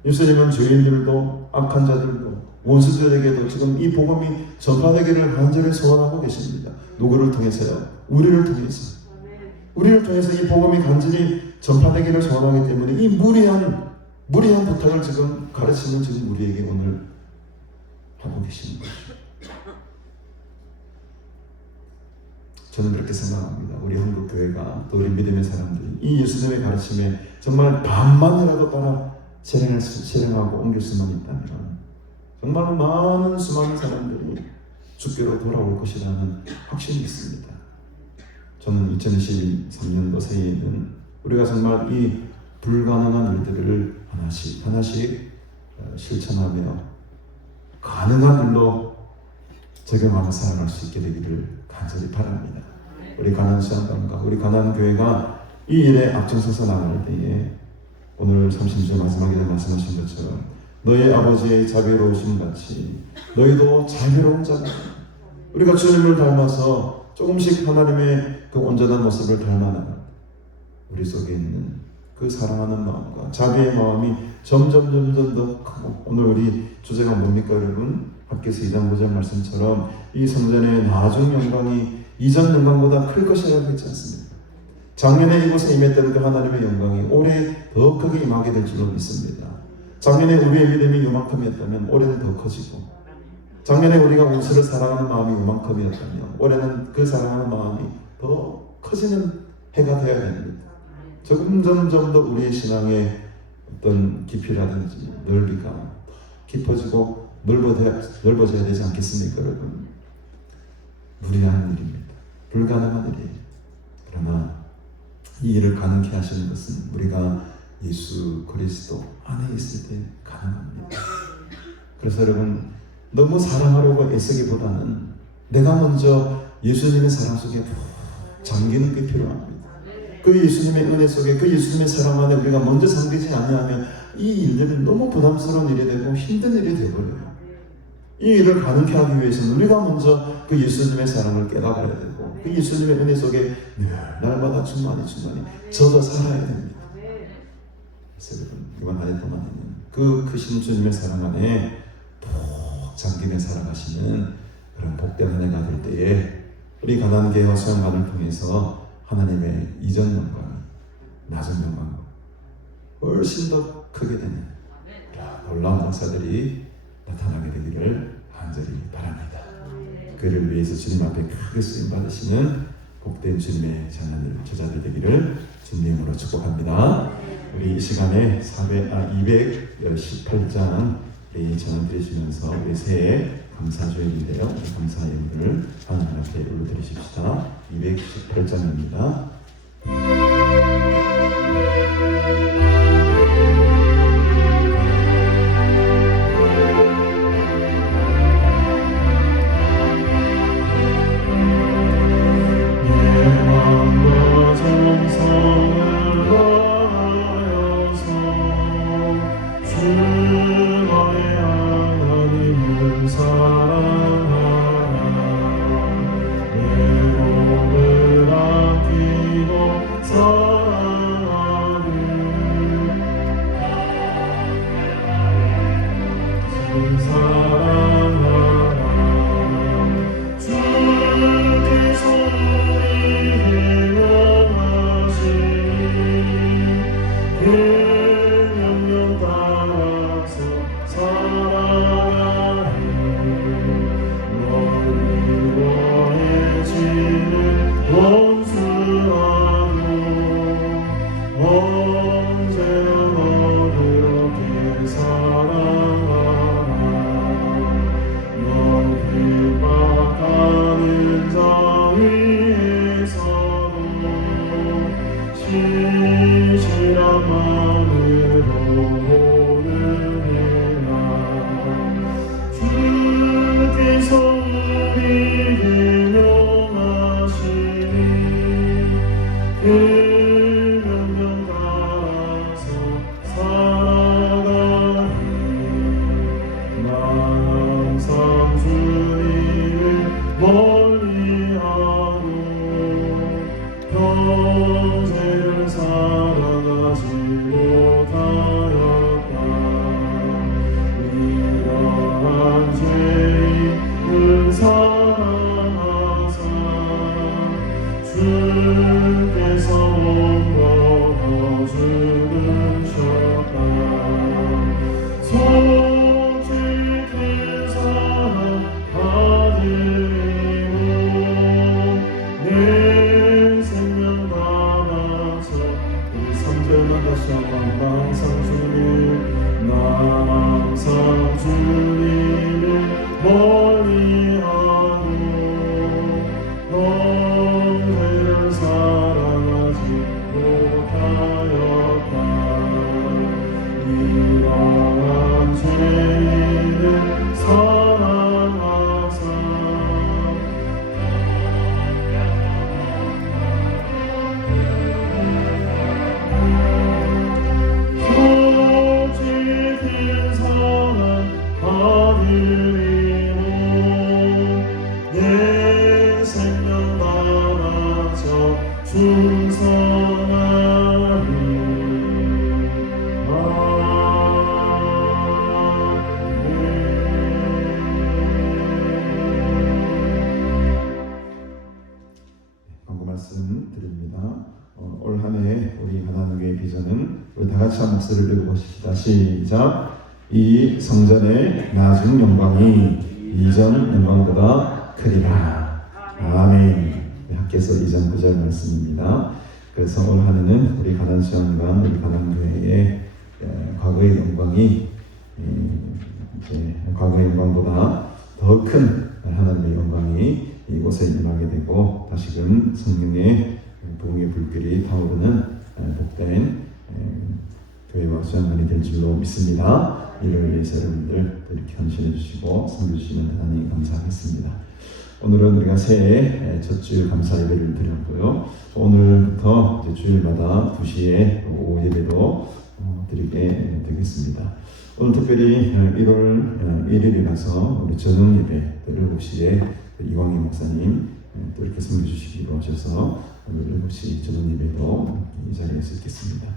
예수님은 죄인들도 악한 자들도 원수들에게도 지금 이 복음이 전파되기를 간절히 소원하고 계십니다. 누구를 통해서요? 우리를 통해서. 우리를 통해서 이 복음이 간절히 전파되기를 소원하기 때문에 이 무리한 부탁을 지금 가르치는 지금 우리에게 오늘 하고 계시는 것이죠. 저는 그렇게 생각합니다. 우리 한국 교회가 또 우리 믿음의 사람들이 이 예수님의 가르침에 정말 반만이라도 따라 실행하고 옮길 수만 있다면 정말 많은 수많은 사람들이 주께로 돌아올 것이라는 확신이 있습니다. 저는 2023년도 새해에는 우리가 정말 이 불가능한 일들을 하나씩 실천하며 가능한 일로 적용하며 살아갈 수 있게 되기를 간절히 바랍니다. 우리 가난 시안당과 우리 가난 교회가 이 일에 앞장서서 나갈 때에 오늘 30절 마지막에 말씀하신 것처럼 너희 아버지의 자비로우심 같이 너희도 자비로운 자가 우리가 주님을 닮아서 조금씩 하나님의 그 온전한 모습을 닮아나가 우리 속에 있는 그 사랑하는 마음과 자비의 마음이 점점 더 크고 오늘 우리 주제가 뭡니까 여러분? 밖에서 2장 5절 말씀처럼 이 성전의 나중 영광이 이전 영광보다 클 것이라고 했지 않습니까? 작년에 이곳에 임했던 그 하나님의 영광이 올해 더 크게 임하게 될 줄로 믿습니다. 작년에 우리의 믿음이 요만큼이었다면 올해는 더 커지고 작년에 우리가 원수를 사랑하는 마음이 요만큼이었다면 올해는 그 사랑하는 마음이 더 커지는 해가 되어야 됩니다. 점점 더 우리의 신앙의 어떤 깊이라든지 넓이가 깊어지고 넓어져야 되지 않겠습니까 여러분? 무리한 일입니다. 불가능한 일이에요. 그러나 이 일을 가능케 하시는 것은 우리가 예수 그리스도 안에 있을 때 가능합니다. 그래서 여러분 너무 사랑하려고 애쓰기보다는 내가 먼저 예수님의 사랑 속에 잠기는 게 필요합니다. 그 예수님의 은혜 속에 그 예수님의 사랑 안에 우리가 먼저 잠기지 않으면 이 일들은 너무 부담스러운 일이 되고 힘든 일이 되어버려요. 이 일을 가능케 하기 위해서는 우리가 먼저 그 예수님의 사랑을 깨달아야 되고 그 예수님의 은혜 속에 날마다 충만히 젖어 살아야 됩니다. 그래서 여러분 이번 한 해 동안에는 그 크신 주님의 사랑 안에 푹 잠기며 살아가시는 그런 복된 한 해가 될 때에 우리 가난교회와 수양관을 통해서 하나님의 이전 영광이 낮은 영광 훨씬 더 크게 되는 놀라운 역사들이 나타나게 되기를 간절히 바랍니다. 그를 위해서 주님 앞에 크게 쓰임 받으시는 복된 주님의 자녀들, 제자들 되기를 주님으로 축복합니다. 우리 이 시간에 218장 전원 드리시면서 우리 새해 감사주일인데요. 감사 예물을 하나님 앞에 올려드리십시다. 218장입니다. 죄를 사랑하지 못하였다. 이러한 죄인을 사랑하사 주께서 몸으로 죽으셨다. 솔직히 사랑 아들이요 내 생명 담아서 우리 3절만 다시 한번 항상 주님을 멀리하고 너를 사랑하지 못하였다. 이러한 죄인을 사랑하사 솔직히 사랑 아들이요 내 생명 담아서 충성하리. 광고 말씀 드립니다. 올 한 해 우리 하나님의 비전은 우리 다 같이 한 목소리를 읽어보십시다. 시작. 이 성전의 나중 영광이 이전 영광보다 크리라. 아멘. 학께서 이전 9절 말씀입니다. 그래서 올 한 해는 우리 가난시원과 우리 가난교회의 과거의 영광이 이제 과거의 영광보다 더 큰 하나님의 영광이 이곳에 임하게 되고 다시금 성령의 부흥의 불길이 타오르는 복된 교회와 수양관이 될 줄로 믿습니다. 이를 위해서 여러분들 이렇게 헌신해 주시고 섬겨 주시면 대단히 감사하겠습니다. 오늘은 우리가 새해 첫 주일 감사 예배를 드렸고요. 오늘부터 이제 주일마다 2시에 오후 예배도 드리게 되겠습니다. 오늘 특별히 1월 1일이라서 우리 저녁 예배 7시에 이광희 목사님 또 이렇게 섬겨주시기로 하셔서 오늘 7시 저녁 예배도 이 자리에서 있겠습니다.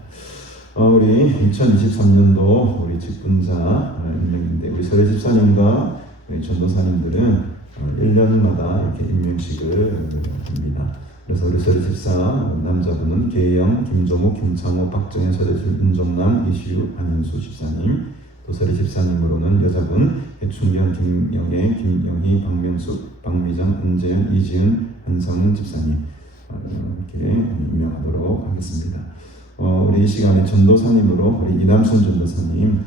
우리 2023년도 우리 직분자 임명인데 우리 설혜 집사님과 우리 전도사님들은 1년마다 이렇게 임명식을 합니다. 그래서 우리 설혜 집사 남자분은 계영, 김종욱, 김창호, 박정혜, 설혜줄, 윤정남, 이시우, 안현수 집사님, 또 설혜 집사님으로는 여자분 해충현, 김영애, 김영희, 박명숙, 박미정, 은재현, 이지은, 한성은 집사님 이렇게 임명하도록 하겠습니다. 우리 이 시간에 전도사님으로 우리 이남순 전도사님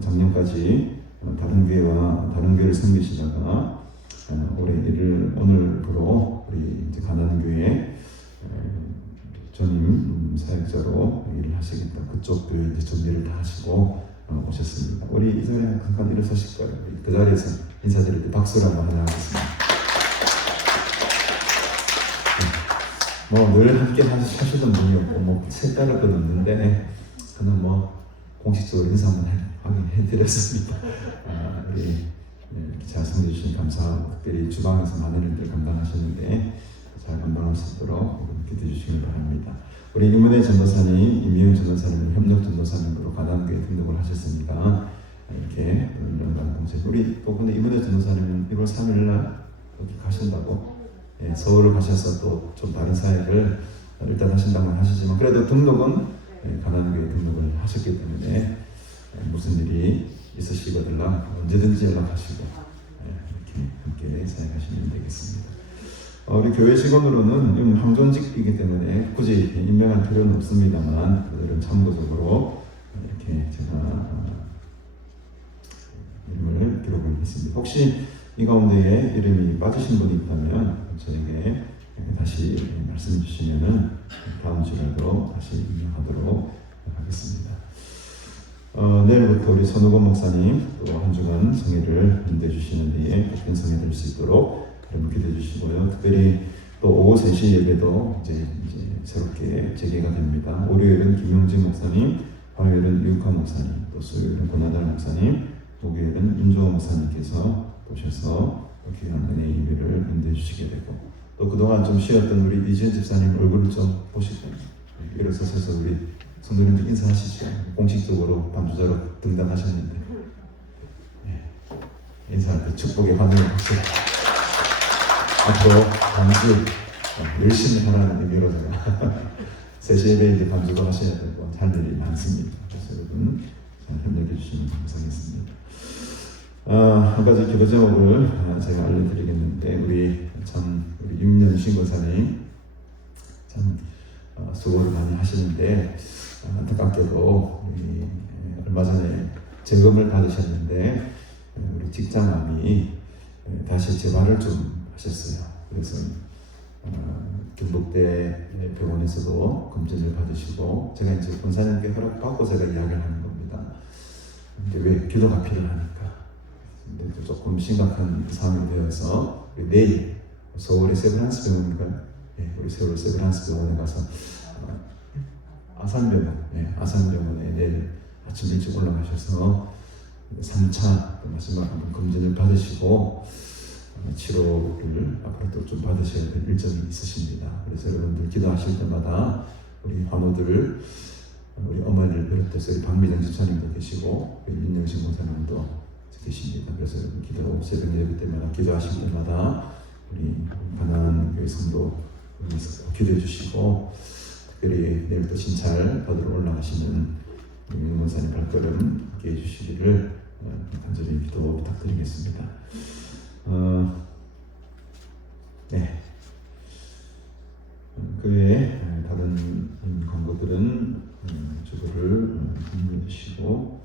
작년까지 다른 교회를 섬기시다가 올해 오늘부로 우리 이제 가난교회 전임 사역자로 일을 하시겠다. 그쪽 교회 이제 정리를 다 하시고 오셨습니다. 우리 이 자리에 잠깐 일어서실 거예요. 그 자리에서 인사드릴 때 박수를 한번 하나 하겠습니다. 늘 함께 하시던 분이었고 색다를 건 없는데 저는 공식적으로 인사 한번 확인해드렸습니다. 우리 잘 섬겨주신 감사하고 특별히 주방에서 많은 일들 감당하셨는데 잘 감당할 수 있도록 기도해 주시길 바랍니다. 우리 이문혜 전도사님, 임미영 전도사님, 협력 전도사님으로 가난교회 등록을 하셨습니다. 이렇게 연관 공책. 우리 또 근데 이문혜 전도사님은 1월 3일날 어디 가신다고? 서울을 가셔서 또 좀 다른 사역을 일단 하신다고 하시지만 그래도 등록은 가난교회 등록을 하셨기 때문에 무슨 일이 있으시거든요. 언제든지 연락하시고 이렇게 함께 사역하시면 되겠습니다. 우리 교회 직원으로는 항존직이기 때문에 굳이 임명할 필요는 없습니다만 그들은 참고적으로 이렇게 제가 이름을 기록하겠습니다. 혹시 이 가운데에 이름이 빠지신 분이 있다면 저에게 다시 말씀해 주시면은 다음 주라도 다시 임명하도록 하겠습니다. 내일부터 우리 선우건 목사님 또 한 주간 성회를 인도해 주시는 데에 복된 성회 될 수 있도록 여러분 기도해 주시고요. 특별히 또 오후 3시 예배도 이제 새롭게 재개가 됩니다. 월요일은 김용진 목사님, 화요일은 유익환 목사님, 또 수요일은 권하달 목사님, 목요일은 윤조호 목사님께서 오셔서 귀한 은혜의 예배를 인도해 주시게 되고 또 그동안 좀 쉬었던 우리 이지은 집사님 얼굴을 좀 보시고 일어서서 우리 성도님들 인사하시죠. 공식적으로 반주자로 등단하셨는데 인사할 때 축복의 환영을 보시고 앞으로 반주 열심히 하라는 의미로 제가 3시 예배인데 반주도 하셔야 되고 할 일이 많습니다. 그래서 여러분 잘 협력해 주시면 감사하겠습니다. 한 가지 기도 제목을 제가 알려드리겠는데 우리 윤년 신고사님 참 수고를 많이 하시는데 안타깝게도 얼마 전에 재검을 받으셨는데 우리 직장암이 다시 재발을 좀 하셨어요. 그래서 경북대 병원에서도 검진을 받으시고 제가 이제 권사님께 허락받고 제가 이야기를 하는 겁니다. 근데 왜 기도가 필요하니까. 근데 또 조금 심각한 상황이 되어서 내일 서울의 세브란스 병원인가요? 우리 서울 세브란스 병원에 가서 아산병원에 내일 아침 일찍 올라가셔서 3차 마지막 한번 검진을 받으시고 치료를 앞으로 또 좀 받으셔야 될 일정이 있으십니다. 그래서 여러분들 기도하실 때마다 우리 환우들을 우리 어머니를 비롯해서 우리 박미정 집사님도 계시고 윤영신 목사님도 계십니다. 그래서 여러분 기도 새벽 예배 때마다 기도하실 때마다 우리 가난한 교회 성도 기도해 주시고 특별히 내일 또 신찰 받으러 올라가시는 윤 목사님 발걸음 함께 해주시기를 간절히 기도 부탁드리겠습니다. 그 외에 다른 광고들은 주보를 공유해 주시고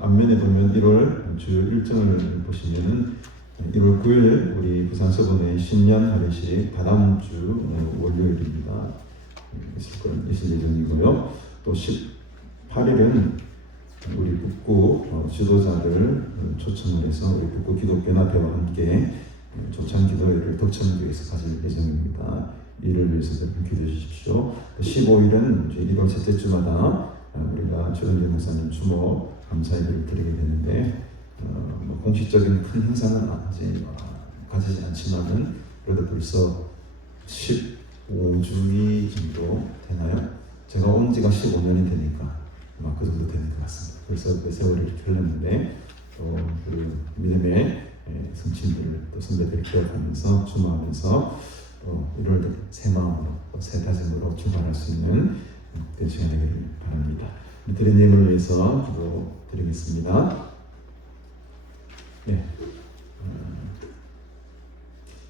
앞면에 보면 1월 주요 일정을 보시면은 1월 9일 우리 부산서본의 신년 할례식 다다음 주 월요일입니다. 있을 예정이고요. 또 18일은 우리 북구 지도자들 초청을 해서 우리 북구 기독교연합회와 함께 초청 기도회를 덕천교에서 가질 예정입니다. 이를 위해서 기도해 주십시오. 15일은 1월 셋째 주마다 우리가 최은재 목사님 추모 감사예배를 드리게 되는데 공식적인 큰 행사는 아직 가지지 않지만은 그래도 벌써 15주기 정도 되나요? 제가 온 지가 15년이 되니까 아마 그 정도 되는 것 같습니다. 벌써 그 세월이 이렇게 흘렀는데 또 그 믿음의 성친들 또 선배들을 기억하면서 추모하면서 또 1월 새 마음으로 또 새 다짐으로 출발할 수 있는 그 시간이 되기를 바랍니다. 드린 예물을 위해서 기도드리겠습니다.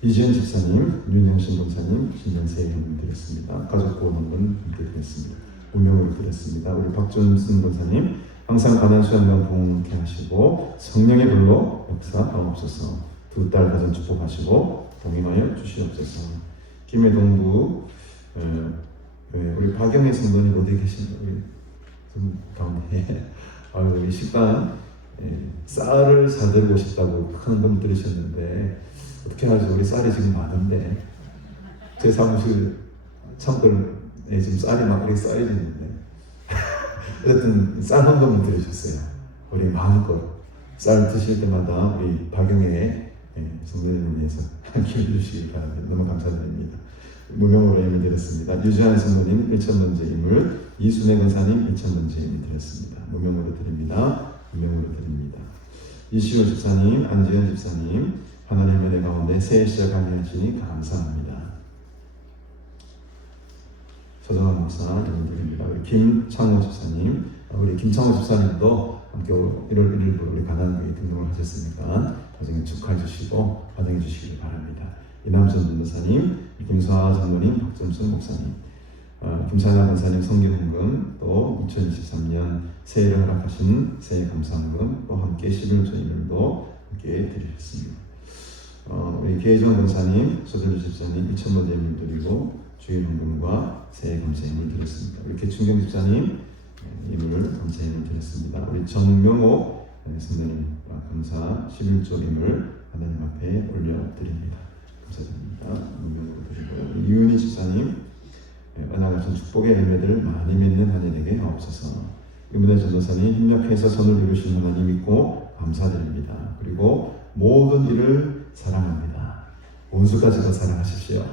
이지은 집사님, 윤영신 목사님, 신년 새해 현금 드렸습니다. 가족 구원은 함께 드렸습니다. 운명으로 드렸습니다. 우리 박준순 목사님, 항상 가난 수양관 부흥케 하시고 성령의 불로 역사하옵소서. 2딸 가정 축복하시고 동행하여 주시옵소서. 김해동부 우리 박영애 성도님 어디 계신가요? 우리 좀 가운데 우리 식당 쌀을 사들고 싶다고 큰 금 들으셨는데 어떻게 하죠? 우리 쌀이 지금 많은데 제 사무실 창고에 지금 쌀이 막 이렇게 쌓여져 있는데 어쨌든 쌀 한 금을 들으셨어요. 우리 마음껏 쌀 드실 때마다 우리 박영애 성도님을 위해서 기도해 주시기 바랍니다. 너무 감사드립니다. 무명으로 예물 드렸습니다. 유지한 성도님 1,000번째 예물, 이순애 권사님 1,000번째 예물 드렸습니다. 무명으로 드립니다. 무명으로 드립니다. 이시호 집사님, 안지현 집사님, 하나님의 은혜 가운데 새해 시작하게 하시니 감사합니다. 서정환 목사 예물 드립니다. 우리 김창호 집사님, 우리 김창호 집사님도 함께 1월 1일부로 우리 가난교회 등록을 하셨으니까 나중에 축하해 주시고 환영해 주시기 바랍니다. 이남선 전도사님, 김수아 장로님, 박점순 목사님, 김찬아 권사님 성기헌금, 또 2023년 새해를 허락하신 새해 감사헌금, 또 함께 11조 예물도 함께 드리셨습니다. 우리 계정 권사님, 서준주 집사님 2,000번 예물 드리고 주일 헌금과 새해 감사 예물 드렸습니다. 우리 개춘경 집사님 예물 감사 예물 드렸습니다. 우리 정명호 선생님과 감사 11조 예물 하나님 앞에 올려드립니다. 감사드립니다. 문명으로 드리고 이윤희 집사님 은하같은 축복의 열매들을 많이 맺는 한 해 되게 하옵소서. 이문혜 전도사님 협력해서 선을 이루신 하나님 믿고 감사드립니다. 그리고 모든 일을 사랑합니다. 원수까지도 사랑하십시오.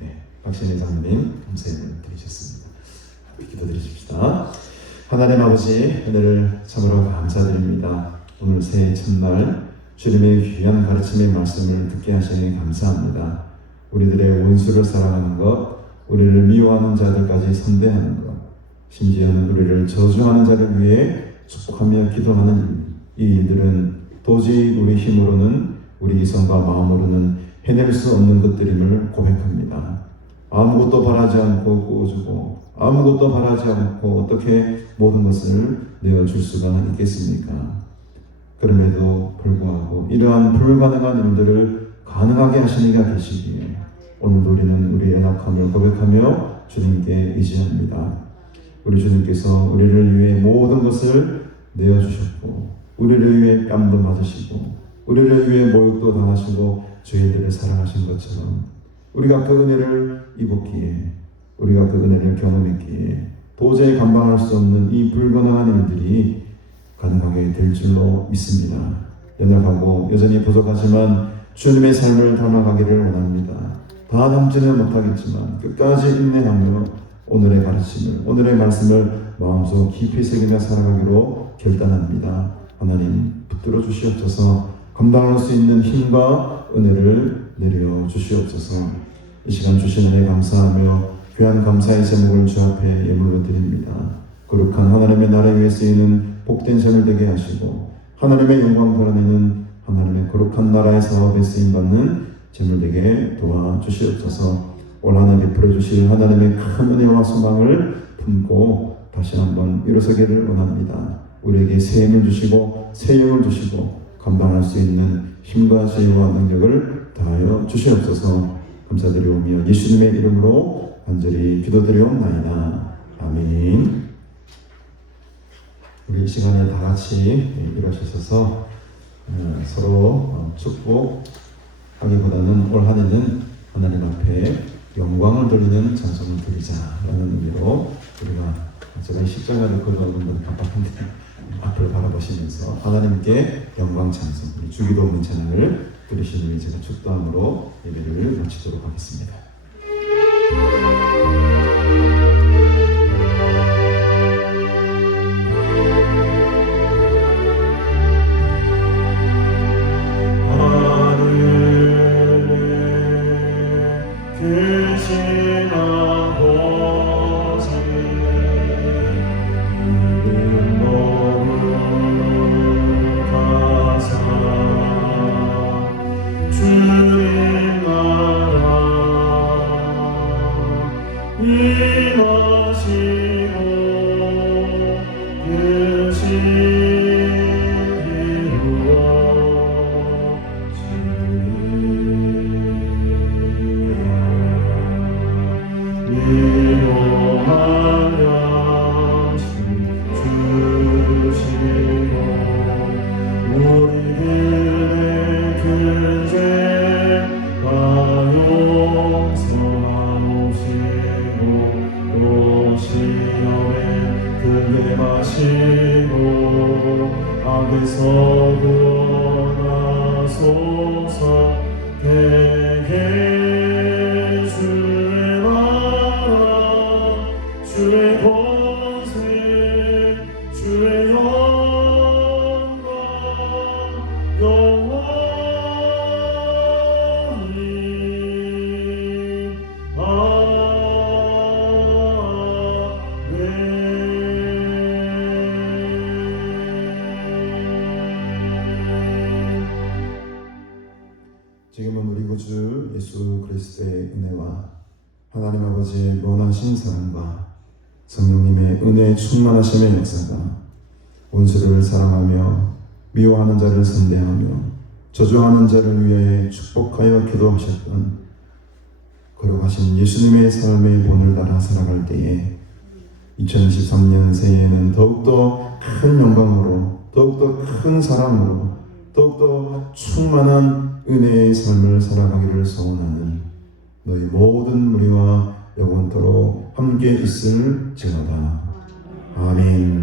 네, 박신혜 장로님 감사의 말 드리셨습니다. 기도드리십시다. 하나님 아버지, 은혜를 참으로 감사드립니다. 오늘 새해 첫날 주님의 귀한 가르침의 말씀을 듣게 하시니 감사합니다. 우리들의 원수를 사랑하는 것, 우리를 미워하는 자들까지 선대하는 것, 심지어는 우리를 저주하는 자를 위해 축복하며 기도하는 이 일들은 도저히 우리 힘으로는, 우리 이성과 마음으로는 해낼 수 없는 것들임을 고백합니다. 아무것도 바라지 않고 꾸어주고 아무것도 바라지 않고 어떻게 모든 것을 내어줄 수가 있겠습니까? 그럼에도 불구하고 이러한 불가능한 일들을 가능하게 하시는 이가 계시기에 오늘도 우리는 우리의 연약함을 고백하며 주님께 의지합니다. 우리 주님께서 우리를 위해 모든 것을 내어주셨고 우리를 위해 뺨도 맞으시고 우리를 위해 모욕도 당하시고 죄인들을 사랑하신 것처럼 우리가 그 은혜를 입었기에, 우리가 그 은혜를 경험했기에 도저히 감당할 수 없는 이 불가능한 일들이 가능하게 될 줄로 믿습니다. 연약하고 여전히 부족하지만 주님의 삶을 닮아가기를 원합니다. 다 닮지는 못하겠지만 끝까지 인내하며 오늘의 가르침을, 오늘의 말씀을 마음속 깊이 새기며 살아가기로 결단합니다. 하나님 붙들어 주시옵소서. 감당할 수 있는 힘과 은혜를 내려 주시옵소서. 이 시간 주신 은혜 감사하며 귀한 감사의 제목을 주 앞에 예물로 드립니다. 거룩한 하나님의 나라 위에 쓰이는 복된 재물 되게 하시고 하나님의 영광 드러내는 하나님의 거룩한 나라의 사업에 쓰임받는 재물 되게 도와주시옵소서. 올 한 해 베풀어 주실 하나님의 큰 은혜와 소망을 품고 다시 한번 일어서기를 원합니다. 우리에게 새 힘을 주시고 새 영을 주시고 감당할 수 있는 힘과 지혜와 능력을 다하여 주시옵소서. 감사드리오며 예수님의 이름으로 간절히 기도드리옵나이다. 아멘. 우리 이 시간에 다 같이 일어서셔서 서로 축복하기보다는 올 한 해는 하나님 앞에 영광을 돌리는 찬송을 드리자라는 의미로 우리가 제가 십자가를 걸어오는 건 깜빡한데 앞을 바라보시면서 하나님께 영광 찬송, 우리 주기도 없는 찬양을 드리시는 우리 제가 축도함으로 예배를 마치도록 하겠습니다. 지금은 우리 구주 예수 그리스도의 은혜와 하나님 아버지의 무한하신 사랑과 성령님의 은혜의 충만하심의 역사가 원수를 사랑하며 미워하는 자를 선대하며 저주하는 자를 위하여 축복하여 기도하셨던 거룩하신 예수님의 삶의 본을 따라 살아갈 때에 2023년 새해에는 더욱더 큰 영광으로, 더욱더 큰 사랑으로, 더욱더 충만한 은혜의 삶을 살아가기를 소원하는 너희 모든 무리와 영원토록 함께 있을지어다. 아멘.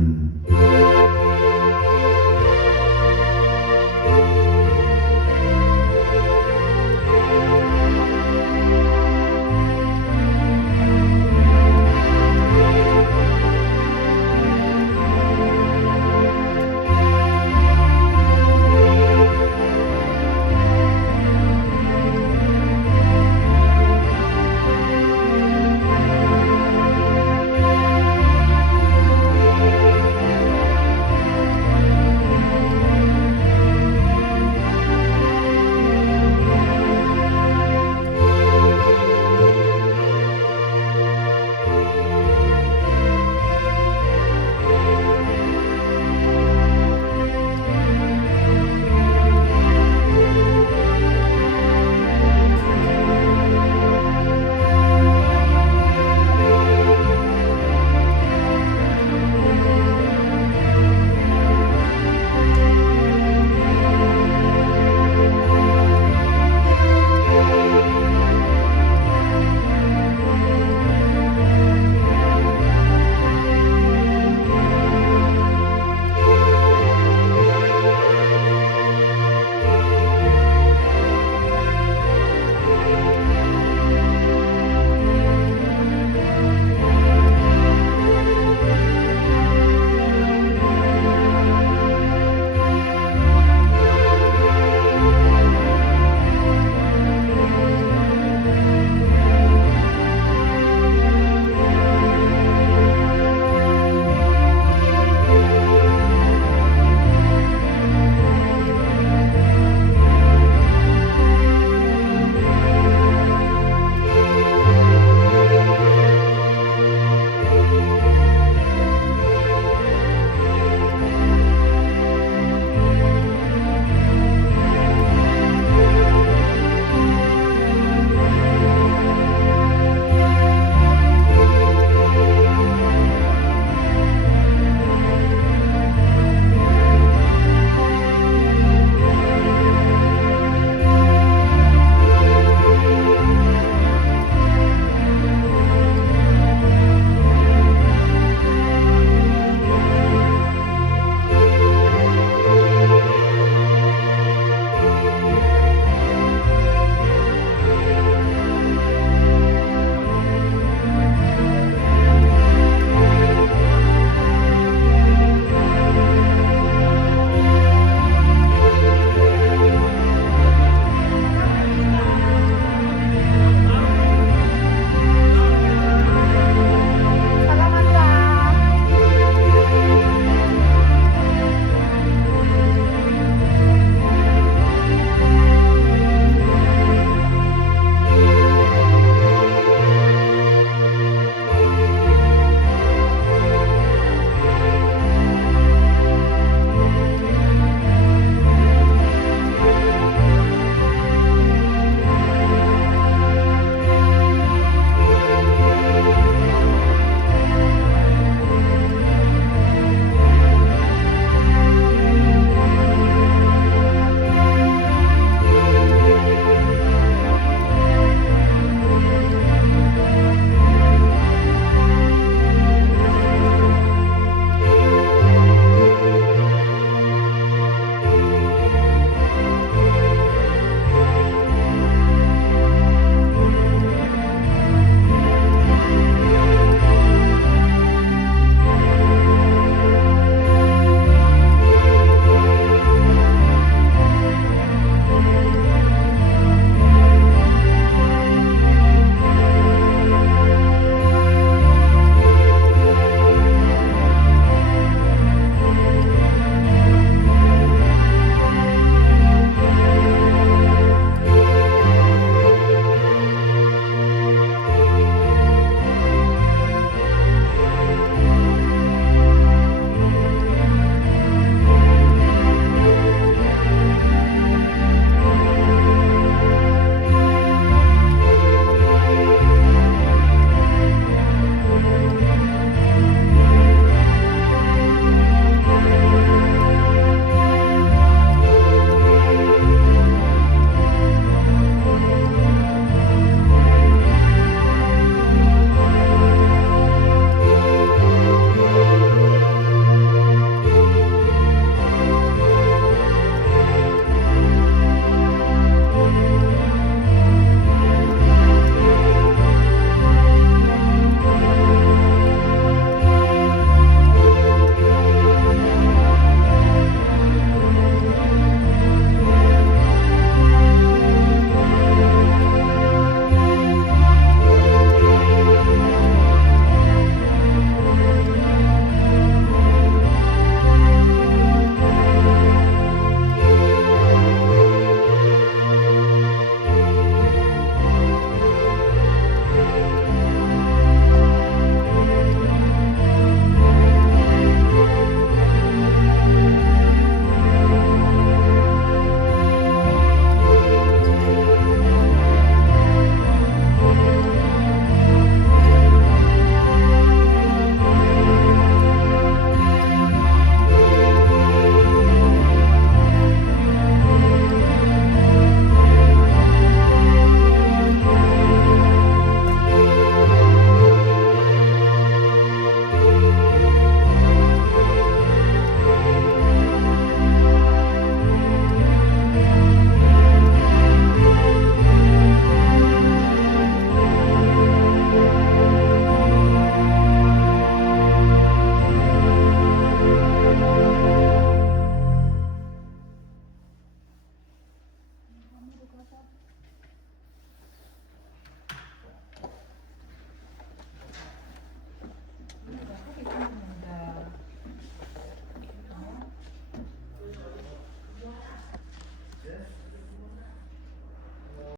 하셔서